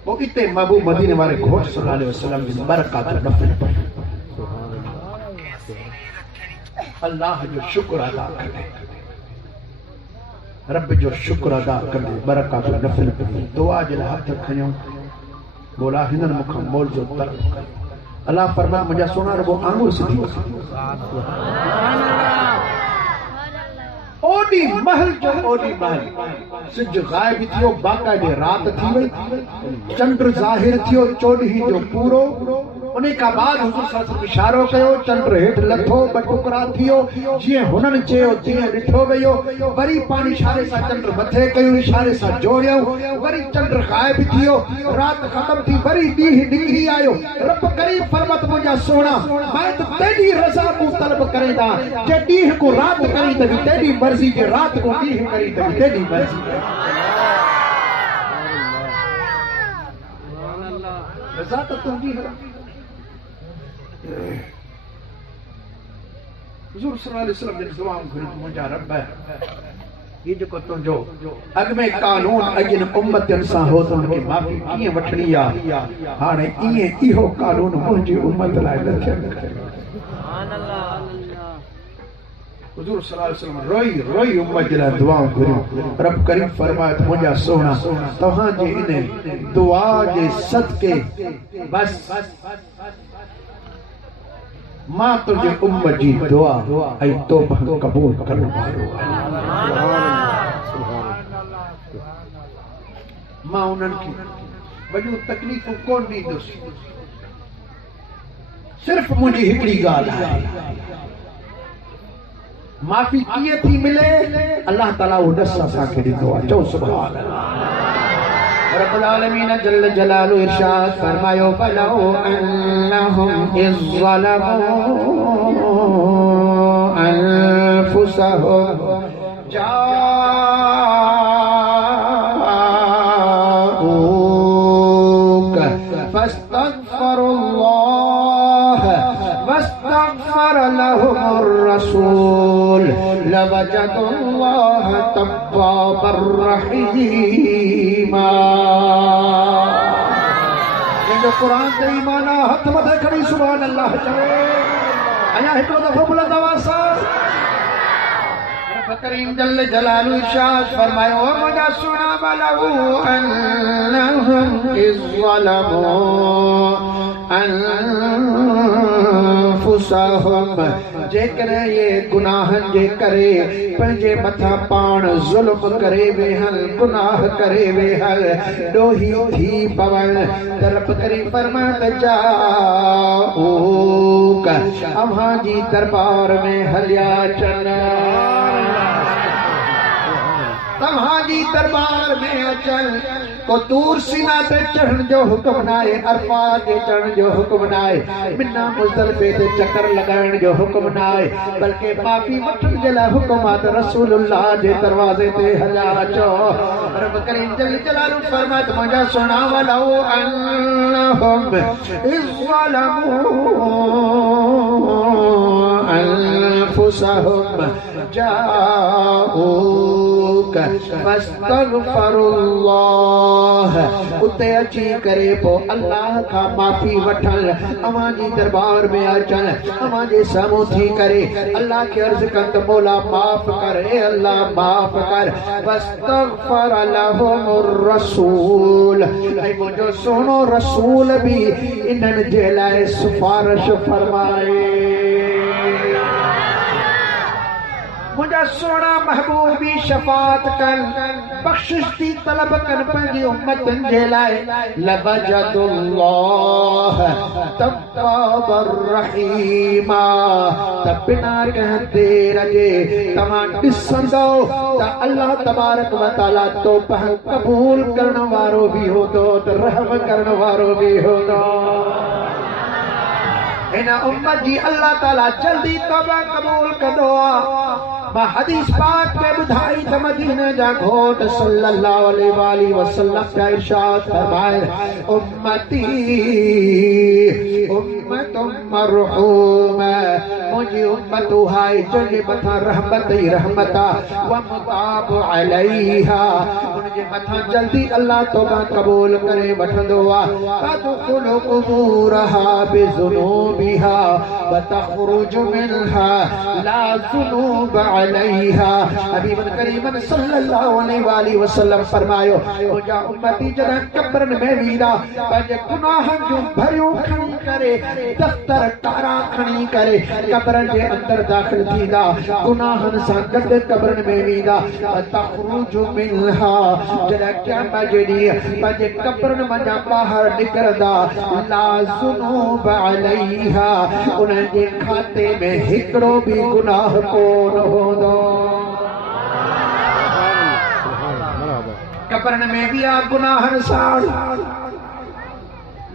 पोइ इते महबूब मदीने वाले घोट सल्लल्लाहु अलैहि वसल्लम जी बरक़त नफ़ल पढ़े, अल्लाह जो शुक्र अदा करे, रब जो शुक्र अदा करे, बरक़त नफ़ल पढ़े, दुआ जे लाइ हथ खणियो, मौला हिननि मूंखां मौजो तलब कयो, अल्लाह फरमाए मुझा सोना रबो आंगुर सिधी ओडी महल जो ओडी महल सिज गायब थियो बाकायदे रात थी वई चंद्र ज़ाहिर थियो चोॾहीं जो पूरो उन का बाद हुजूर सल्लल्लाहु इशारो कयो चंद्र हेठ लथो ब टुकड़ा थियो जीअं हुननि चयो तीअं ॾिठो वियो वरी पाण इशारे सां चंद्र मथे कयो इशारे सां जोड़ियो वरी चंद्र गायब थियो रात ख़त्म थी वरी ॾींहुं निकिरी आयो रब करीम फरमत मुंहिंजा सोना मैं तो तेरी रज़ा को तलब करेंदा जे ॾींहुं को रात करी त बि तेरी मर्ज़ी जे रात को ॾींहुं करी त बि तेरी मर्ज़ी रज़ा त तुंहिंजी हुजूर सल्लल्लाहु अलैहि वसल्लम ने दुआऊं घुरी मुंहिंजा रब ये जो तुंहिंजो अॻ में कानून अॼु उम्मतनि सां हो त हुनखे माफ़ी कीअं वठणी आहे हाणे ईअं इहो कानून मुंहिंजी उम्मत लाइ न थियणु हुजूर सल्लल्लाहु अलैहि वसल्लम रोई रोई उम्मत जे लाइ दुआऊं घुरियूं रब करीम फरमाए त मुंहिंजा सोना तव्हांजे इन दुआ जे सदके बस मां तुझे उम्मत जी दुआ ऐं तौबा कबूल करण वारो मां उन्हनि खे वॾियूं तकलीफ़ूं कोन ॾींदुसि सिर्फ़ मुंहिंजी हिकिड़ी ॻाल्हि आहे माफ़ी कीअं थी मिले अल्लाह ताला उहो ॾस असांखे ॾींदो आहे चओ सुभान अल्लाह रब्बुल आलमीन जल्ल जलालु इरशाद फरमायो फलौ अन्नहुम इज़ ज़लमू अनफुसहुम जाऊक फस्तगफरुल्लाह वस्तगफर लहुमुर रसूल लवजदुल्लाह तव्वाबर रहीमा जो कुरान ते ईमान हथ मथे खणी सुभान अल्लाह चवे अया हिकिड़ो दफ़ो बुलंद आवाज़ सां रब करीम जल्ल जलालु इरशाद फरमायो मुंहिंजा सुना बलहु अन्नहुम इज़ ज़लमू अनफुसहुम जेकर ये गुनाहन जे करे पंहिंजे मथां पाण ज़ुल्म करे वेहल गुनाह करे वेहल ॾोही थी पवल त रब करीम फरमाए जाऊक अव्हां जी दरबार में हलिया अचनि तव्हां जी दरबार में अचनि को दूर सीना ते चढ़ण जो हुक्म नाहे अरफात ते चढ़ण जो हुक्म नाहे मिना मुज़दलिफ़े ते चक्कर लगाइण जो हुक्म नाहे बल्कि माफ़ी वठण जे लाइ हुक्म आहे त रसूलुल्लाह जे दरवाज़े ते हलिया अचो रब करीम जल जलालु फरमाए त मुंहिंजा सुना वलौ अन्नहुम इज़ ज़लमू अनफुसहुम जाऊक फस्तगफरुल्लाह उते अची करे पो अल्लाह का माफ़ी वठल अवां जी दरबार में अचन अवां जे साम्हूं थी करे अल्लाह के अर्ज़ कन त मौला माफ़ करे अल्लाह माफ़ कर वस्तगफर लहुमुर रसूल ऐं मुंहिंजो सोनो रसूल भी इन्हनि जे लाइ सिफारिश फरमाए मुझा सोना महबूबी शफात कर बख्शिश की तलब कर पंहिंजी उम्मतन जे लाइ लवजदुल्लाह तव्वाबर रहीमा त बिना कंहिं देर जे तव्हां ॾिसंदो त अल्लाह तबारक व तआला तौबा क़बूल करण वारो भी हूंदो त रहम करण वारो भी हूंदो इन उम्मत जी अल्लाह ताला जल्दी तौबा कबूल कंदो आहे मां हदीस पाक में ॿुधाई त मदीने जा घोट सल्लल्लाहु अलैहि वसल्लम का इरशाद फरमाए उम्मती उम्मतुम मरहूम मुंहिंजी उम्मत हाय जंहिंजे मथां रहमत ई रहमत आहे व मुताब अलैहा जे मथा जल्दी अल्लाह तौबा कबूल करे वठंदो आ तदखुलु क़ुबूरहा बिज़ुनूबिहा व तख़रुजु मिनहा ला ज़ुनूब अलैहा। हबीब करीम सल्लल्लाहु अलैहि वसल्लम फरमायो मुंहिंजा उम्मती जॾहिं कब्रनि में वेंदा पंहिंजे गुनाहनि जूं भरियूं खणी करे दफ़्तर कारा खणी करे कब्रनि जे अंदरि दाख़िल थींदा गुनाहनि सां गॾु कब्रनि में वेंदा तख़रुजु मिनहा जॾहिं क़यामत जे ॾींहुं पंहिंजे कब्रनि मां ॿाहिरि निकिरंदा ला ज़ुनूब अलैहा उन्हनि जे खाते में हिकिड़ो बि गुनाह कोन हूंदो। कब्रनि में बि आ गुनाहनि सां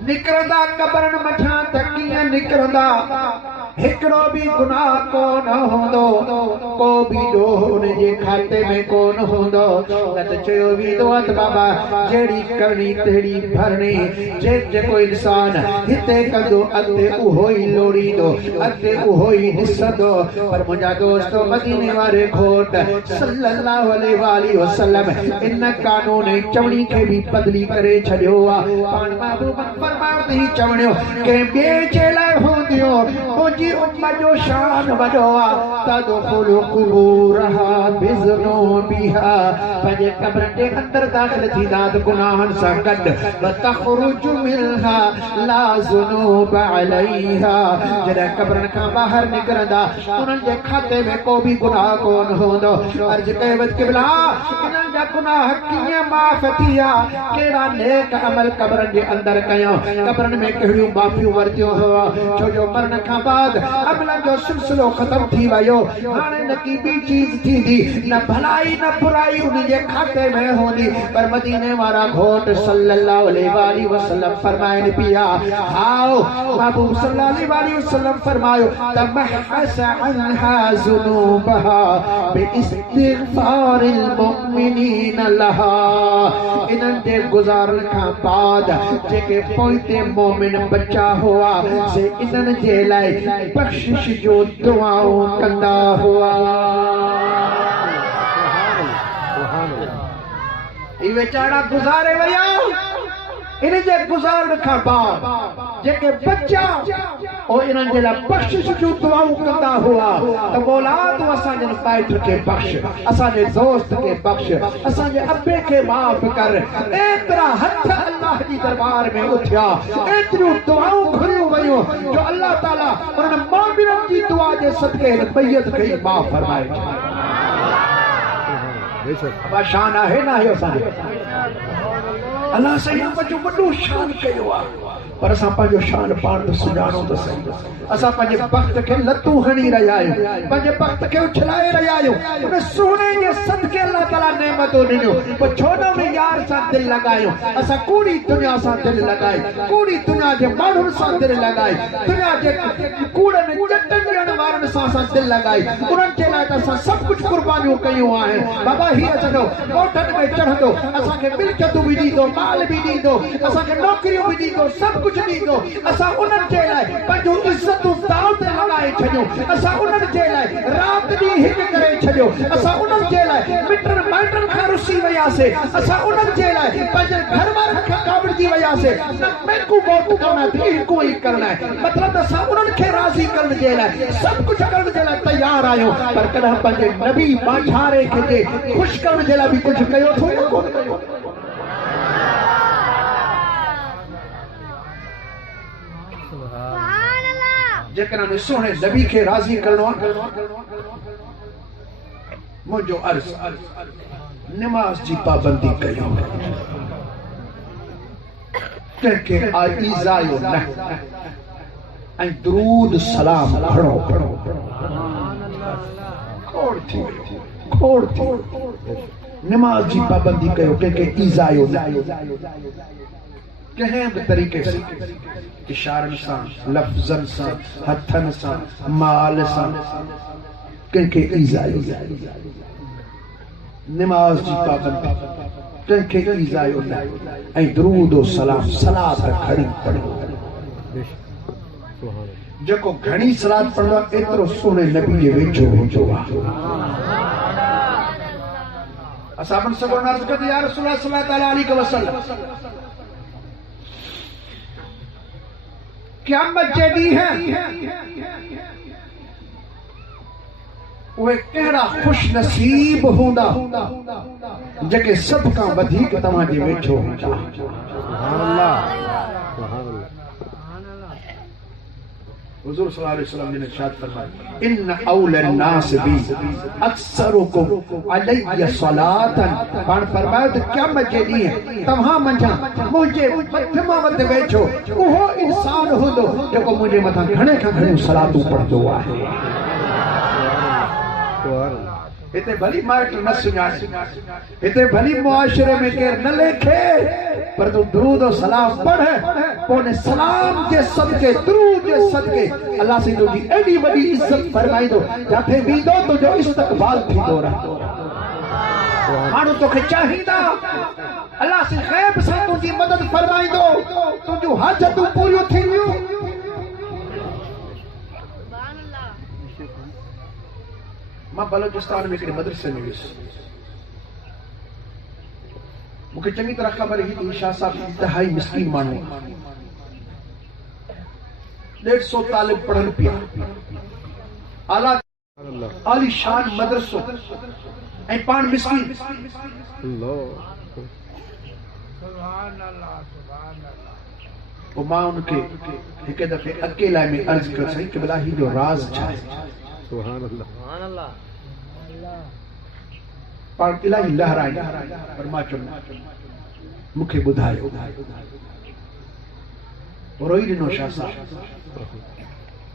निकिरंदा कब्रनि मथां त कीअं निकिरंदा हिकिड़ो बि गुनाह कोन हूंदो को बि ॾोह उनजे खाते में कोन हूंदो न त चयो वेंदो आहे त बाबा जहिड़ी करणी तहिड़ी भरणी जेको इंसान हिते कंदो अॻिते उहो ई लोड़ींदो अॻिते उहो ई ॾिसंदो। पर मुंहिंजा दोस्तो मदीने वारे घोट सल्लल्लाहु अलैहि वसल्लम इन कानून ऐं चवणी खे बि बदिली करे छॾियो आहे। पाण महबूब फरमायो ही चवणियो के ॿिए जे लाइ हूंदियो मुंहिंजी उम्मत जो शान वॾो आहे तदखुलु क़ुबूरहा बिज़ुनूबिहा पंहिंजे कब्र जे अंदरि दाख़िल थींदा त गुनाहनि सां गॾु व तख़रुजु मिनहा ला ज़ुनूब अलैहा जॾहिं कब्रनि खां ॿाहिरि निकिरंदा उन्हनि जे खाते में को बि गुनाह कोन हूंदो। अर्ज़ कयो वञे क़िबला इन्हनि जा गुनाह कीअं माफ़ थिया कहिड़ा नेक अमल कब्रनि जे अंदरि कयूं कब्रनि में कहिड़ियूं माफ़ियूं वरितियूं हुआ छो जो मरण खां बाद अमलनि जो सिलसिलो ख़त्म थी वियो हाणे न की ॿी चीज़ थींदी न भलाई न बुराई उन जे खाते में हूंदी। पर मदीने वारा घोट सल्लल्लाहु अलैहि वसल्लम फरमाइनि पिया हाओ महबूब सल्लल्लाहु अलैहि वसल्लम फरमायो तमहस अन्हा ज़ुनूबहा बिइस्तिग़फारिल मुमिनीन लहा इन्हनि जे गुज़ारण खां बाद जेके पोइते मोमिन बचा हुआ से इन्हनि जे लाइ बख़्शिश जो दुआऊं कंदा हुआ। ई वेचारा गुज़ारे विया इन जे गुज़ारण खां बाद जेके बचा ओ इन्हनि जे लाइ बख़्शिश जूं दुआऊं कंदा हुआ त मौला तूं असांजे माइट खे बख़्श असांजे दोस्त खे बख़्श असांजे अबे खे माफ़ कर। एतिरा हथ अल्लाह जी दरबार में उथिया एतिरियूं दुआऊं घुरियूं वयूं जो अल्लाह ताला उन्हनि मोमिननि जी दुआ जे सदके हिन मैयत खे माफ़ फरमाए। अब शान आहे ना है असांजो अल्लाह साईं जो वॾो शान कयो आहे पर असां पंहिंजो शान पाण बि सुञाणो त सही असां पंहिंजे वक़्त खे लतूं हणी रहिया आहियूं पंहिंजे वक़्त खे उछलाए रहिया आहियूं उन सोने जे सदके अल्लाह ताला नेमतूं ॾिनियूं पोइ छो न उन यार सां दिलि लॻायूं असां कूड़ी दुनिया सां दिलि लॻाई कूड़ी दुनिया जे माण्हुनि सां दिलि लॻाई दुनिया जे कूड़नि चटनि ॾियण वारनि सां असां दिलि लॻाई उन्हनि जे लाइ त असां सभु कुझु कुर्बानियूं कयूं आहिनि। बाबा हीअ अचंदो ॻोठनि में चढ़ंदो असांखे मिल्कियतूं बि ॾींदो माल बि ॾींदो असांखे नौकरियूं बि ॾींदो सभु कुझु ॾींदो असां उन्हनि जे लाइ पंहिंजूं इज़तूं दाव ते लॻाए छॾियूं असां उन्हनि जे लाइ राति ॾींहुं हिकु करे छॾियो असां उन्हनि जे लाइ मिटनि माइटनि खां रुसी वियासीं असां उन्हनि जे लाइ पंहिंजे घर वारनि खां कावड़जी वियासीं न महंगू वोट करणु थी हिकु ई करणु आहे मतिलबु असां उन्हनि खे राज़ी करण जे लाइ सभु कुझु करण जे लाइ तयारु आहियूं पर कॾहिं पंहिंजे नबी बाछारे खे ख़ुशि करण जे लाइ बि कुझु कयो थो या कोन कयो। जेकॾहिं सोने नबी खे राज़ी करणो आहे मुंहिंजो अर्ज़ नमाज जी पाबंदी कयो कंहिंखे ईज़ायो न ऐं दुरूद सलाम पढ़ो खोड़ थी नमाज जी पाबंदी कयो कंहिंखे ईज़ायो न कंहिं बि तरीक़े से इशारनि सां लफ़्ज़नि सां हथनि सां माल सां कंहिंखे ईज़ायो नमाज जी पाबंदी कंहिंखे ईज़ायो न ऐं दुरूद व सलाम सलात घणी पढ़ो जेको घणी सलात पढ़ंदो एतिरो सोने नबी जे वेझो हूंदो आहे असाबन सगो अर्ज कर या रसूलुल्लाह सल्लल्लाहु अलैहि वसल्लम क़यामत जेदी है वो केड़ा खुश नसीब होंदा जके सब का वधिक तवा जे वेठो होंदा। सुभान अल्लाह सुभान अल्लाह। हुजूर सल्लल्लाहु अलैहि वसल्लम ने इरशाद फरमाया इन औलन नास बी अक्सरुकुम अलैहि सलातन पाण फरमाया त क़यामत जेदी है तव्हां मंझा मुझे मथमा वत वेठो उहो इंसान होंदो जेको मुझे मथा घणे खां घणी सलातूं पढ़दो आहे। इते भली माइट न सुञाणे इते भली मुआशरे में केर न लेखे पर तू दुरूद और सलाम पढ़ पोने सलाम जे सदके दुरूद जे सदके अल्लाह से तुझी एडी वडी इज्जत फरमाईंदो जाथे वींदो तुझो इस्तकबाल थींदो रहंदो। माण्हू तोखे चाहींदा अल्लाह से ग़ैब सां तुझी मदद फरमाईंदो तुझियूं हाजतूं पूरियूं थींदियूं। मां बलोचिस्तान में हिकिड़े मदरसे में वियुसि मूंखे चङी तरह ख़बर हुई त शाह साहब इंतहाई मिस्कीन माण्हू 150 तालिब पढ़नि पिया आला आलीशान मदरसो ऐं पाण मिस्कीन। मां उनखे हिकु दफ़े अकेला में अर्ज कयो साईं कि भला ही जो राज छा आहे। सुभान अल्लाह पाण इलाही लहराई पर मां चयो मूंखे ॿुधायो रोई ॾिनो शाह साहब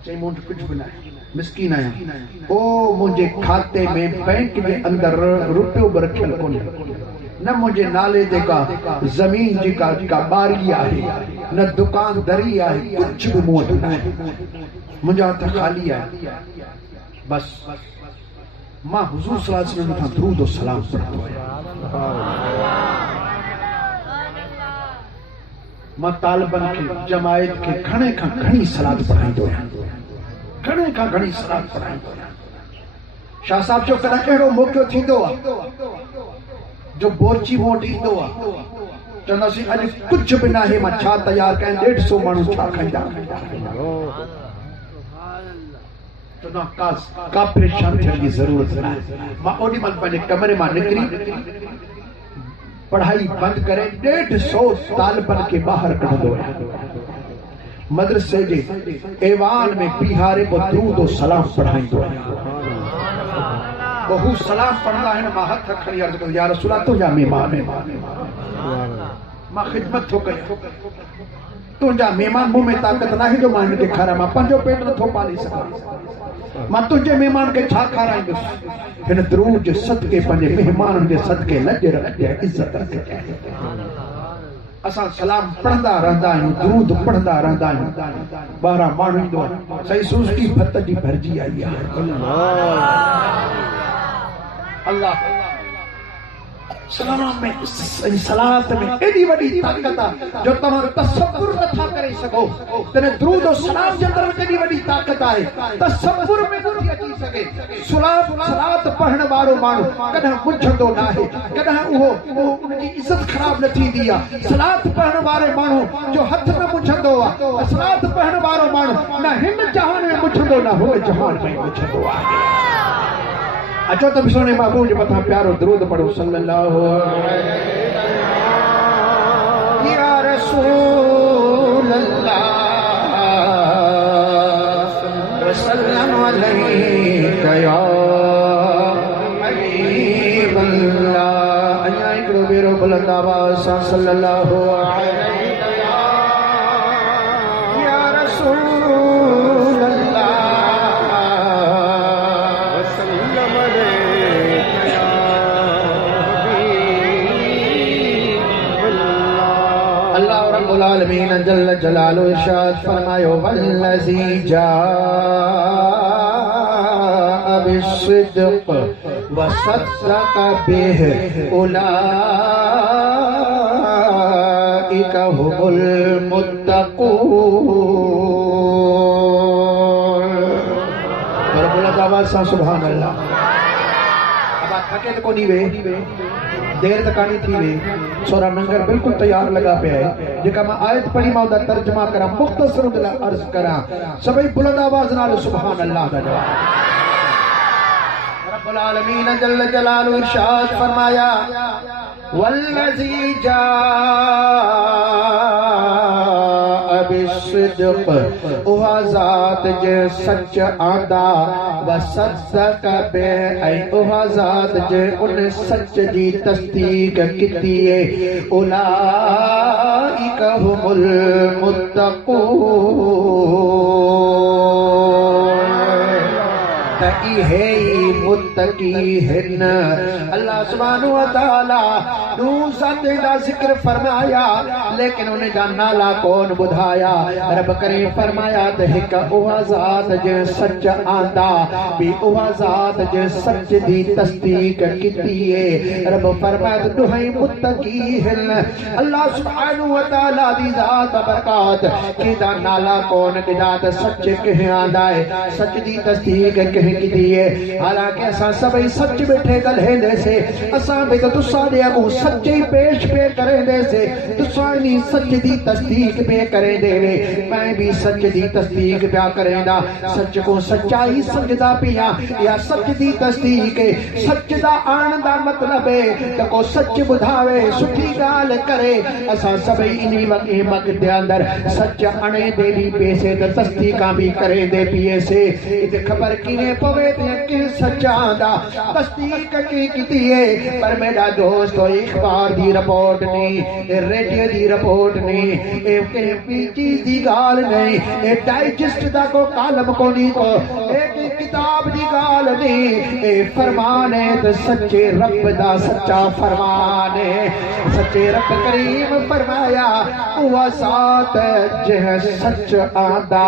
चई मूं वटि कुझु बि न आहे मिस्कीन आहियां ओ मुंहिंजे खाते में बैंक जे अंदर रुपयो बि रखियल कोन्हे न मुंहिंजे नाले ते का ज़मीन जी का बारी आहे न दुकानदारी आहे कुझु बि मूं वटि न आहे मुंहिंजा हथ ख़ाली आहे। बस मां हुजूर सल्लल्लाहु अलैहि वसल्लम खां दुरूद और सलाम पढ़ंदो आहियां। मां तालिबन खे जमायत खे घणे खां घणी सलाद पढ़ाईंदो आहियां घणे खां घणी सलाद पढ़ाईंदो आहियां। शाह साहब जो कॾहिं अहिड़ो मौक़ो थींदो आहे जो बोरची मूं वटि ईंदो आहे चवंदासीं अॼु कुझु बि न आहे मां छा तयारु कयां 150 माण्हू छा खाईंदा का परेशान थियण जी ज़रूरत न आहे। मां ओॾी महिल पंहिंजे कमरे मां निकिरी पढ़ाई बंदि करे 150 तालिबनि खे ॿाहिरि कढंदो आहियां मदरसे जे ऐवान में बीहारे पोइ दुरूद और सलाम पढ़ाईंदो आहियां। बहु सलाम पढ़ंदा आहिनि मां हथ खणी अर्ज़ कंदो या रसूल अल्लाह तुंहिंजा महिमान मां ख़िदमत थो कयां तुंहिंजा महिमान मूं में ताक़त न आहे जो मां हिनखे खारायां मां पंहिंजो पेट नथो पाले सघां मां तुंहिंजे महिमान खे छा खाराईंदुसि हिन दुरूद जे सदके पंहिंजे महिमाननि जे सदके लॼ रखजे इज़त रखजे। असां सलाम पढ़ंदा रहंदा आहियूं दुरूद पढ़ंदा रहंदा आहियूं ॿाहिरां माण्हू ईंदो आहे सही सूज़की भत जी भरिजी आई आहे। अल्लाह सलाम में सलात में एडी वडी ताकत आहे जो तव्हां तसव्वुर नथा करे सघो तने दुरूद और सलाम जे अंदर एडी वडी ताकत आहे तसव्वुर में नथी अची सघे। सलात पढ़ण वारो माण्हू कॾहिं मुझंदो न आहे कॾहिं उहो उनजी इज़त ख़राब न थींदी आहे। सलात पढ़ण वारे माण्हू जो हथ न मुझंदो आहे सलात पढ़ण वारो माण्हू न हिन जहान में मुझंदो न हुन जहान में मुझंदो आहे। अचो त सोने महबूब जे मथां प्यारो दुरूद पढ़ो सल्लल्लाहु अलैहि या रसूल अल्लाह वसल्लम अलैका या हबीब अल्लाह। अञा हिकिड़ो भेरो बुलंद आवाज़ सां सल्लल्लाहु अलैहि या रसूल आलमीन जल्ल जलालु इरशाद फरमायो वल्लज़ी जाअ बिस्सिद्क़ व सद्दक़ बिहि उलाइका हुमुल मुत्तक़ून। बुलंद आवाज़ सां सुभान अल्लाह। थके को नहीं वे देर तक आनी थी वे सोरा नंगर बिल्कुल तैयार लगा पे है जेका मैं आयत पढ़ी मैं उदा तर्जुमा करा मुख्तसर उदा अर्ज करा सभी बुलंद आवाज नाल सुभान अल्लाह दा जवाब रब्बुल आलमीन जल्ल जलालहु इरशाद फरमाया वल्लज़ी जाअ बिस्सिद्क़ वह ज़ात जे सच आंदा व सद्दक़ बिही वह ज़ात जे उन सच जी तस्दीक कीती है उलाइका हुमुल मुत्तक़ून इहे मुत्तकी हिन अल्लाह सुब्हानहु व तआला ज़ात दा जिक्र फरमाया लेकिन उन्हें दा नाला कौन बुधाया रब करीम फरमाया त हिक उहा ज़ात जे सच आंदा भी उहा ज़ात जे सच दी तस्दीक कीती है रब फरमाया दुहई मुत्तकी हिन अल्लाह सुब्हानहु व तआला दी ज़ात बरकत किदा नाला कौन किदा सच कह आंदा है सच दी तस्दीक कह कीती है हालांकि असा सभी सच बैठे गल से असा भी तो तुसाडे अगू सच्चे पेश पे करेंदे से तुसानी सच दी तस्दीक पे करे देवे मैं भी सच दी तस्दीक पिया करेंदा सच को सच्चाई समझदा पिया या सच दी तस्दीक सच दा आण दा मतलब है तो को सच बुधावे सुठी गाल करे असा सभी इन्हीं वक्त दे अंदर सच अणे दे भी पैसे ते तस्दीका भी करे दे पिए से इत खबर किने पवे कि सच्चा दा तस्दीक की है पर मेरा दोस्त अखबार दी रिपोर्ट नहीं रेडियो दी रिपोर्ट नहीं ए चीज दी गाल नहीं ए डाइजेस्ट दा को कालम को नहीं को एक किताब दी गाल नहीं ए फरमान है तो सच्चे रब दा सच्चा फरमान है सच्चे रब करीम फरमाया ओ ज़ात जे सच आंदा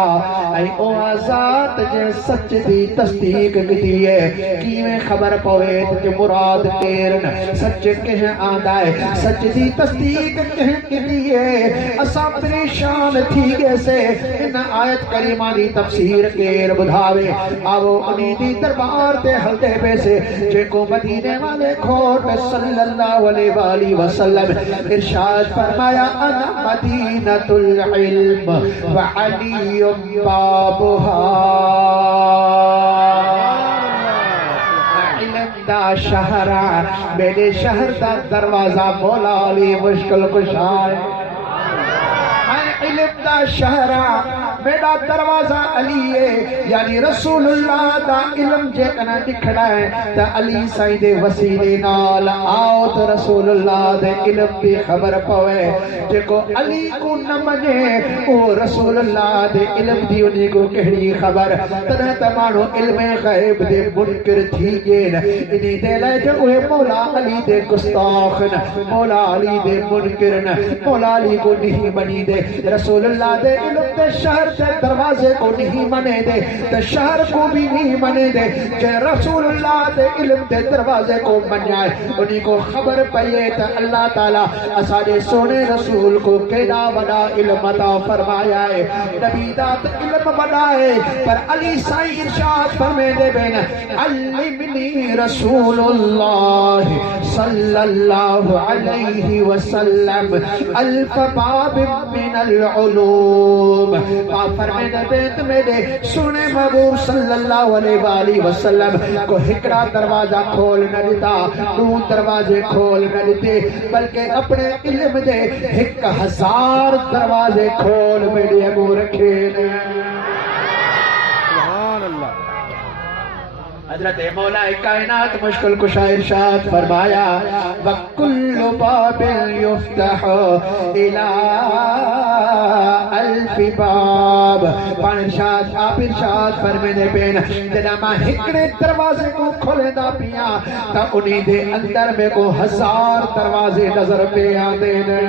ऐ ओ ज़ात जे सच दी तस्दीक कीती है किवें खबर पवे ते मुराद तेरन सच कह आंदा है सच दी तस्दीक कह कीती है असा परेशान थी गए से इन आयत करीमा दी तफसीर केर बुधावे आवो उन्हीं दी दरबार ते हलदे पे से जेको मदीने वाले खोट सल्लल्लाहु अलैहि वसल्लम इरशाद फरमाया अना मदीनतुल इल्म व अलीयुम बाबुहा शहरा मेरे शहर का दरवाजा मौला अली मुश्किल कुशा है शहरा मेरा दरवाजा अली है यानी रसूलुल्लाह दा इल्म जे कना दिखड़ा है त अली साईं दे वसीले नाल आओ तो रसूलुल्लाह दे इल्म दी खबर पवे जेको अली को न मने ओ रसूलुल्लाह दे इल्म दी उनी को केड़ी खबर तने त मानो इल्म गैब दे मुनकर थी गेन इनी दे ले जो ओए मौला अली दे गुस्ताख न मौला अली दे मुनकर न मौला अली को नहीं बनी दे रसूलुल्लाह दे इल्म दे शहर से दरवाजे को नहीं मने दे तो शहर को भी नहीं मने दे जे रसूलुल्लाह दे इल्म दे दरवाजे को मन जाए उन्हीं को खबर पइए तो अल्लाह ताला असारे सोने रसूल को केड़ा बड़ा इल्म अता फरमाया है नबी दा इल्म बड़ा है पर अली साईं इरशाद फरमाते बेन अल्लिमनी रसूलुल्लाह सल्लल्लाहु अलैहि वसल्लम अल्फ बाब मिनल उलूम फरमाते बेत मेरे सुने महबूब सल्लल्लाहु अलैहि वसल्लम को हिकड़ा दरवाजा खोल न दिता दो दरवाजे खोल न दिते बल्कि अपने इल्म दे 1000 दरवाजे खोल मेरे अगू रखे ने सुभान अल्लाह हजरत मौला कायनात मुश्किल कुशा इरशाद फरमाया वकुल्लु बाबिल युफ्तहु इला अल्फि बाब पान इरशाद आप इरशाद फरमाने पेन जदा मां हिकड़े दरवाजे को खोलेंदा पिया ता उन्हीं दे अंदर में को 1000 दरवाजे नजर पे आते ने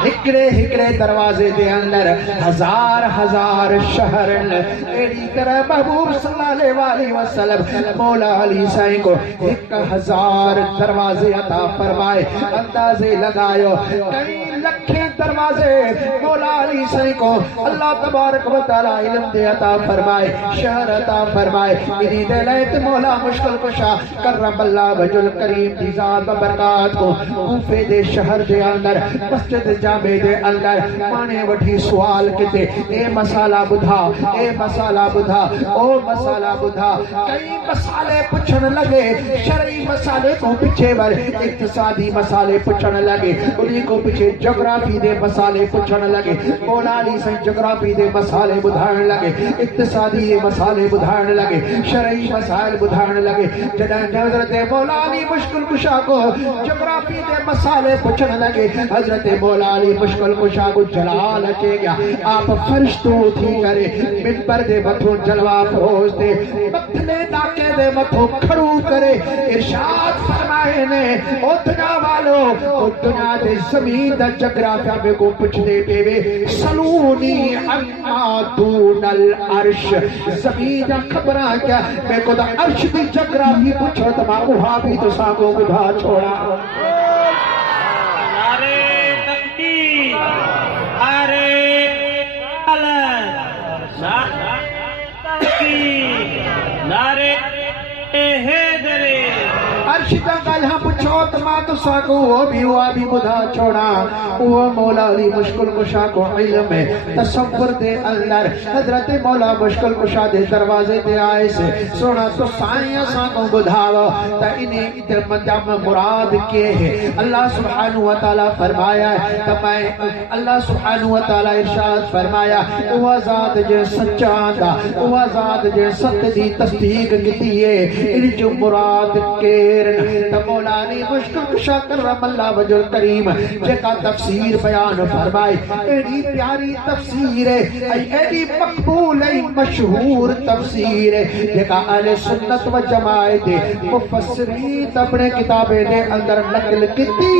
हिकड़े हिकड़े दरवाजे दे अंदर 1000 शहर एड़ी तरह महबूब सल्लल्लाहु अलैहि वसल्लम मौला अली साईं को 1000 दरवाजे अता फरमाए अंदाजे लगायो कई लखे दरवाजे मौला अली सही को अल्लाह तबारक व तआला इल्म दे अता फरमाए, शहर अता फरमाए। इन्हीं दे लैत मौला मुश्किल कुशा करमल्लाह वजुल करीम दी ज़ात बरकात को कूफे दे शहर दे अंदर मस्जिद जामे दे अंदर माने वठी सवाल किते ए मसाला बुधा, ए मसाला बुधा, ओ मसाला बुधा। कई मसाले पूछन लगे, शरई मसाले को पीछे वर इक्तिसादी मसाले पूछन लगे, उन्हीं को पीछे ज्योग्राफी दे मसाले पूछन लगे। मौला अली से ज्योग्राफी दे मसाले बुधाण लगे, इक्तिसादी दे मसाले बुधाण लगे, शरई मसाइल बुधाण लगे। जदा हजरत मौला अली मुश्किल कुशा को ज्योग्राफी दे मसाले पूछन लगे, हजरत मौला अली मुश्किल कुशा को जलाल अचे गया। आप फरिश्तों थी करे मिंबर दे मथों जलवा फरोज दे मथले नाके दे मथों खड़ू करे इरशाद फरमाए ने ओ दुनिया वालो, ओ दुनिया दे जमीन दा जगराफिया में को पूछदे पेवे सलूनी अन्ना दूनल अर्श, जमीन दा खबरां क्या मैं को दा अर्श दी जगराफी पूछो तो मां उहा भी तो साको बुधा छोड़ा। नारे तकबीर, अरे नारे हैदरे अर्शिदा गल्हा पुछो तो मां तो साको वो भी बुधा छोड़ा। वो मौला अली मुश्किल कुशा को इल्म में तसव्वुर दे अंदर हजरत मौला मुश्किल कुशा दे दरवाजे ते आए से सोना तो साया साको बुधावा त इन्हें इधर मदम मुराद के है। अल्लाह सुब्हानहु व तआला फरमाया है तमाय अल्लाह सुब्हानहु व तआला इरशाद फरमाया वो ज़ात जे सच्चा दा, वो ज़ात जे सत्य दी तस्दीक कीती है। इन जो मुराद के मौला अली मुश्किल कुशा करमल्लाह वजुल करीम जेका तफसीर बयान फरमाए, एडी प्यारी तफसीर है, एडी मकबूल है, मशहूर तफसीर है जेका अहले सुन्नत व जमाअत दे मुफस्सिरीन अपने किताबे दे अंदर नकल कीती,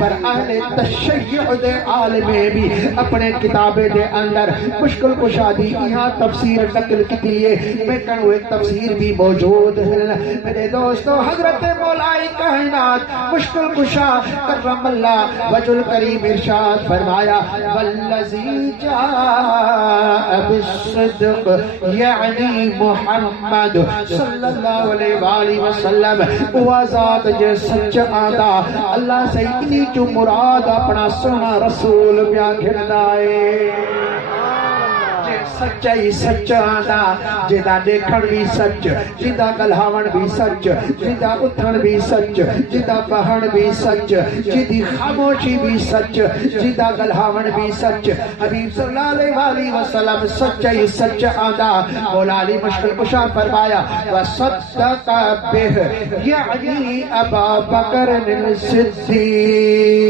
पर अहले तशय्युअ दे आलिमे भी अपने किताबे दे अंदर मुश्किल कुशा दी यहां तफसीर नकल कीती है। मैं कहूं एक तफसीर भी मौजूद है मेरे दोस्तों। हजरत मौलाई कायनात मुश्किल कुशा करमल्लाह वजुल करीम इरशाद फरमाया वल्लज़ी जाअ बिस्सिद्क़ यानी मुहम्मद सल्लल्लाहु अलैहि वसल्लम वो ज़ात जे सच आंदा अल्लाह से इतनी जो मुराद अपना सोना रसूल ब्याह घिरदा है। सच्चाई सच्चा आंदा जिदा देखण भी सच, जिदा गलहावण भी सच, जिदा उठण भी सच, जिदा बहण भी सच, जिदी खामोशी भी सच, जिदा गलहावण भी सच। हबीब सल्लल्लाहु अलैहि वसल्लम सच्चाई सच आंदा। मौला अली मुश्किल कुशा फरमाया व सद्दक़ बिह यानी अबू बकर सिद्दीक़,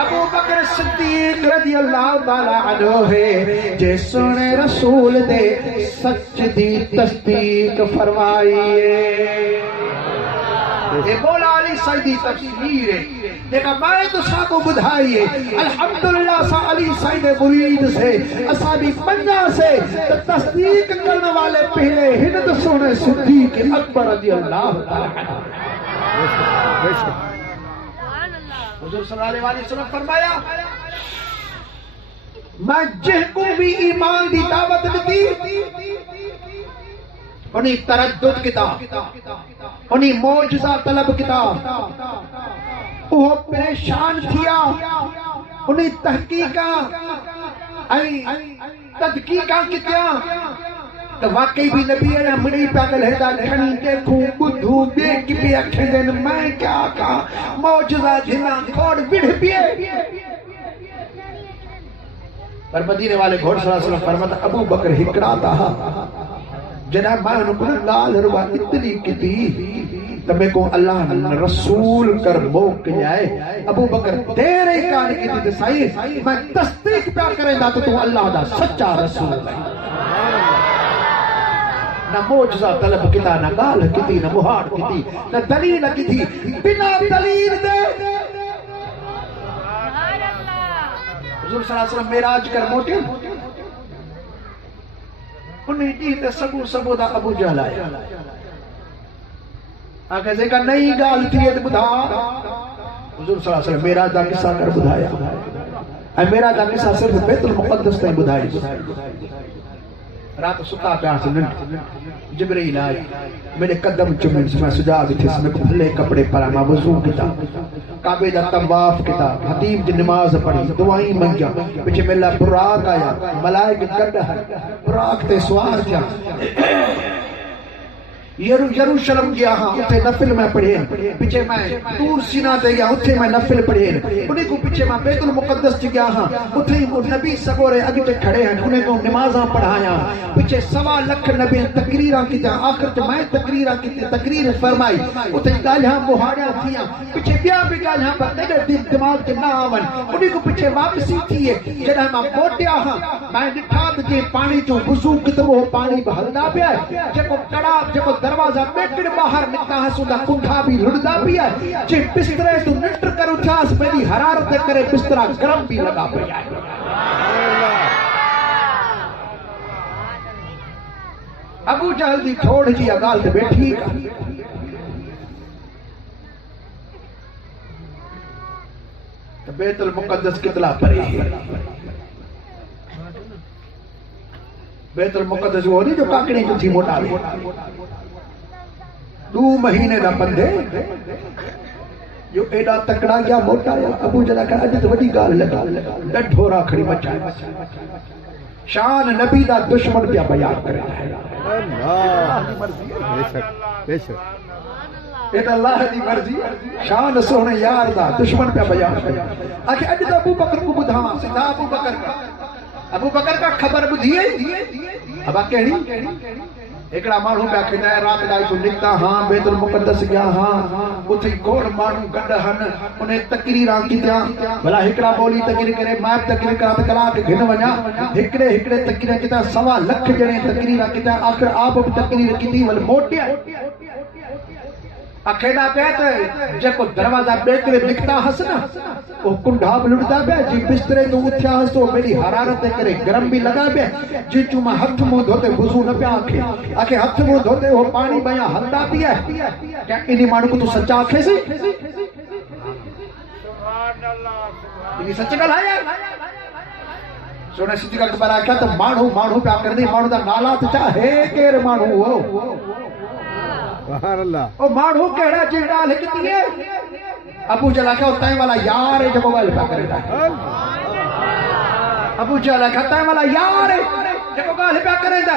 अबू बकर सिद्दीक रज़ी अल्लाह ताला अन्हु है जे सोने रसूल दे सच दी तस्दीक फरमाई है। ये मौला अली सईदी तफसीर है देखा मैं तो साको बुधाई है अल्हम्दुलिल्लाह सा अली सईद मुरीद से असाबी पंजा से तो तस्दीक करने वाले पहले हिंद सोने सिद्दीक अकबर रज़ी अल्लाह ताला अन्हु। हुजूर सल्लल्लाहु अलैहि वसल्लम फरमाया मैं जिनको भी ईमान दी दावत दी उन्हीं तरद्दुद किताब, उन्हीं मौजज़ा तलब किताब, वो परेशान थिया, उन्हीं तहकीका तदकीका कितिया तो वाकई भी नबी है मड़ी पागल है खड़ी देखूं बुद्धू देख भी अखे दिन मैं क्या का मौजज़ा जिना घोड़ बिढ़ पिए। पर मदीने वाले घोड़ सल्लल्लाहु अलैहि वसल्लम फरमाता अबू बकर हिकड़ा था जना मैं उनको लाल रुआ इतनी की तमे को अल्लाह रसूल कर मोक जाए। अबू बकर तेरे कान की थी सही मैं तस्दीक प्या करेंदा तो तू अल्लाह दा सच्चा रसूल है। न मौजज़ा तलब किता, न गाल की, न मुहार की, न दलील की थी, बिना दलील दे हुजूर सल्लल्लाहु अलैहि वसल्लम मेराज कर मोटे उन्हीं दी ते सबू दा अबू जहल आया आके जेका नई गाल थी ते बुधा हुजूर सल्लल्लाहु अलैहि वसल्लम मेराज दा किस्सा कर बुधाया ऐ मेराज दा किस्सा सिर्फ बैतुल मुक़द्दस ताईं बुधाई रात सुता पिया जिब्रील आए मेरे कदम चुमे मैं सुजा थे मैं खुले कपड़े पर मैं वजू किया काबे दा तवाफ किया हतीम दी नमाज पढ़ी दुआई मंगिया पीछे मेला बुराक आया मलाइक कड बुराक ते सवार था यरूशलेम गया हाँ उठे नफिल मैं पढ़े पीछे मैं तूर सीना ते गया उठे मैं नफिल पढ़े उन्हीं को पीछे मैं बैतुल मुक़द्दस गया हाँ उठे वो नबी सगोरे अगते खड़े हैं उन्हें को नमाज़ां पढ़ाया पीछे 1.25 लाख नबी तकरीरां की आखिर च मैं तकरीर फरमाई उठे गालियां बुहाड़ियां थियां पीछे बिया भी गालियां पर तेरे दिमाग के ना आवन उन्हीं को पीछे वापसी थी जड़ा मैं मोटिया हाँ मैं दिखा जे पानी चो वुजू कितबो पानी बहलदा पिया जेको कड़ा जेको दरवाजा बेकड़ बाहर निकता है सुदा कुंठा भी लुड़दा पिया जे बिस्तरे तू निट कर उठास मेरी हरारत करे बिस्तरा गरम भी लगा पिया अबू जहल दी थोड़ जी गाल ते बैठी तो बैतुल मुक़द्दस कितला परे बैतुल मुक़द्दस वो नहीं जो काकड़ी जो थी मोटा 2 महीने का बंदे जो एडा तकड़ा गया मोटा है अबू जला का अज तो बड़ी गाल लगा डढोरा खड़ी मचा शान नबी दा दुश्मन पे बयान करे अल्लाह मर्जी बेशक ये तो अल्लाह दी मर्जी शान सोहने यार दा दुश्मन पे बयान करे आके अज तो अबू बकर को बुधावा सीधा अबू बकर का खबर बुधी अब केड़ी एकड़ा मानू पे कहना रात लाई तो निकता हां बैतुल मुक़द्दस गया हां उथे गोड़ मानू गड हन उन्हें तकरीरां कीतियां भला एकड़ा बोली तकरीर करे मैं तकरीर करा त कला के घिन वणा एकड़े तकरीर कीता 1.25 लाख जने तकरीर कीता आखिर आप भी तकरीर कीती वल मोटिया अखेड़ा कहते जेको दरवाजा बेकरे निकता हस ना वो कुंडा लुटदा पे जी बिस्तरे तो उठया हस तो मेरी हरारत करे गरम भी लगा पे जी चुमा हाथ मुंह धोते वुजू न पे आके हाथ मुंह धोते वो पानी बया हल्दा पिया क्या इनी मानु को तू सच्चा आखे सी सुभान अल्लाह इनी सच गल है सोने सिद्दीक़ अकबर आख्या तो मानु पे कर दी मानु दा नाला तो चाहे केर मानु हो सुभान अल्लाह ओ मानु केड़ा चिड़ा लिखती है अबू जला का उताई वाला यार है जब मोबाइल पे करेगा अबू जला का उताई वाला यार है जब मोबाइल पे करेगा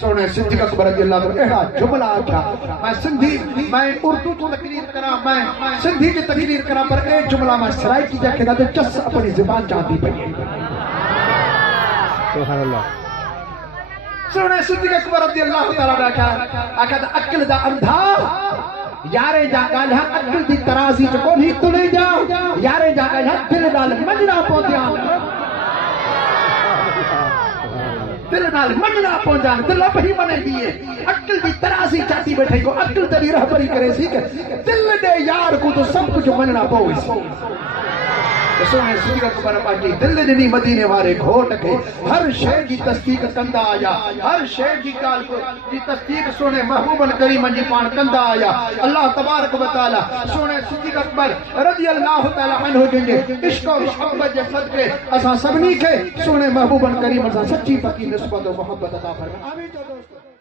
सोने सिद्दीक़ अकबर रज़ियल्लाहु अन्हु एड़ा जुमला आख्या मैं सिंधी मैं उर्दू तो तकरीर करा मैं सिंधी की तकरीर करा पर ए जुमला मैं सराइकी जा के तो चस अपनी जुबान जाती पई सुभान अल्लाह सोने सिद्दीक़ अकबर रज़ियल्लाहु तआला आका अक्ल दा अंधा यारे जा गाल्हा अक्ल दी तराज़ी च कोनी तुले जा यारे जा गाल्हा दिल नाल मन्ना पौंदिया दिल नाल मन्ना पौंदा दिल अपनी मने दिए अक्ल दी तराज़ी चाती बैठे को अक्ल तेरी रहबरी करे सी के दिल दे यार को तो सब कुछ मनना पवे सोने सिद्दीक़ अकबर पाजी दिल दी मदीने वाले घोट के हर शय की तस्दीक कंदा आया हर शय की काल को की तस्दीक सोने महबूबन करीम जी पान कंदा आया अल्लाह तबारक व तआला सोने सिद्दीक़ अकबर रज़ियल्लाहु तआला अन्हु जे इश्क और मोहब्बत जे सदके असा सबनी के सोने महबूबन करीम सा सच्ची पक्की निस्बत और मोहब्बत अता फरमाए आमीन।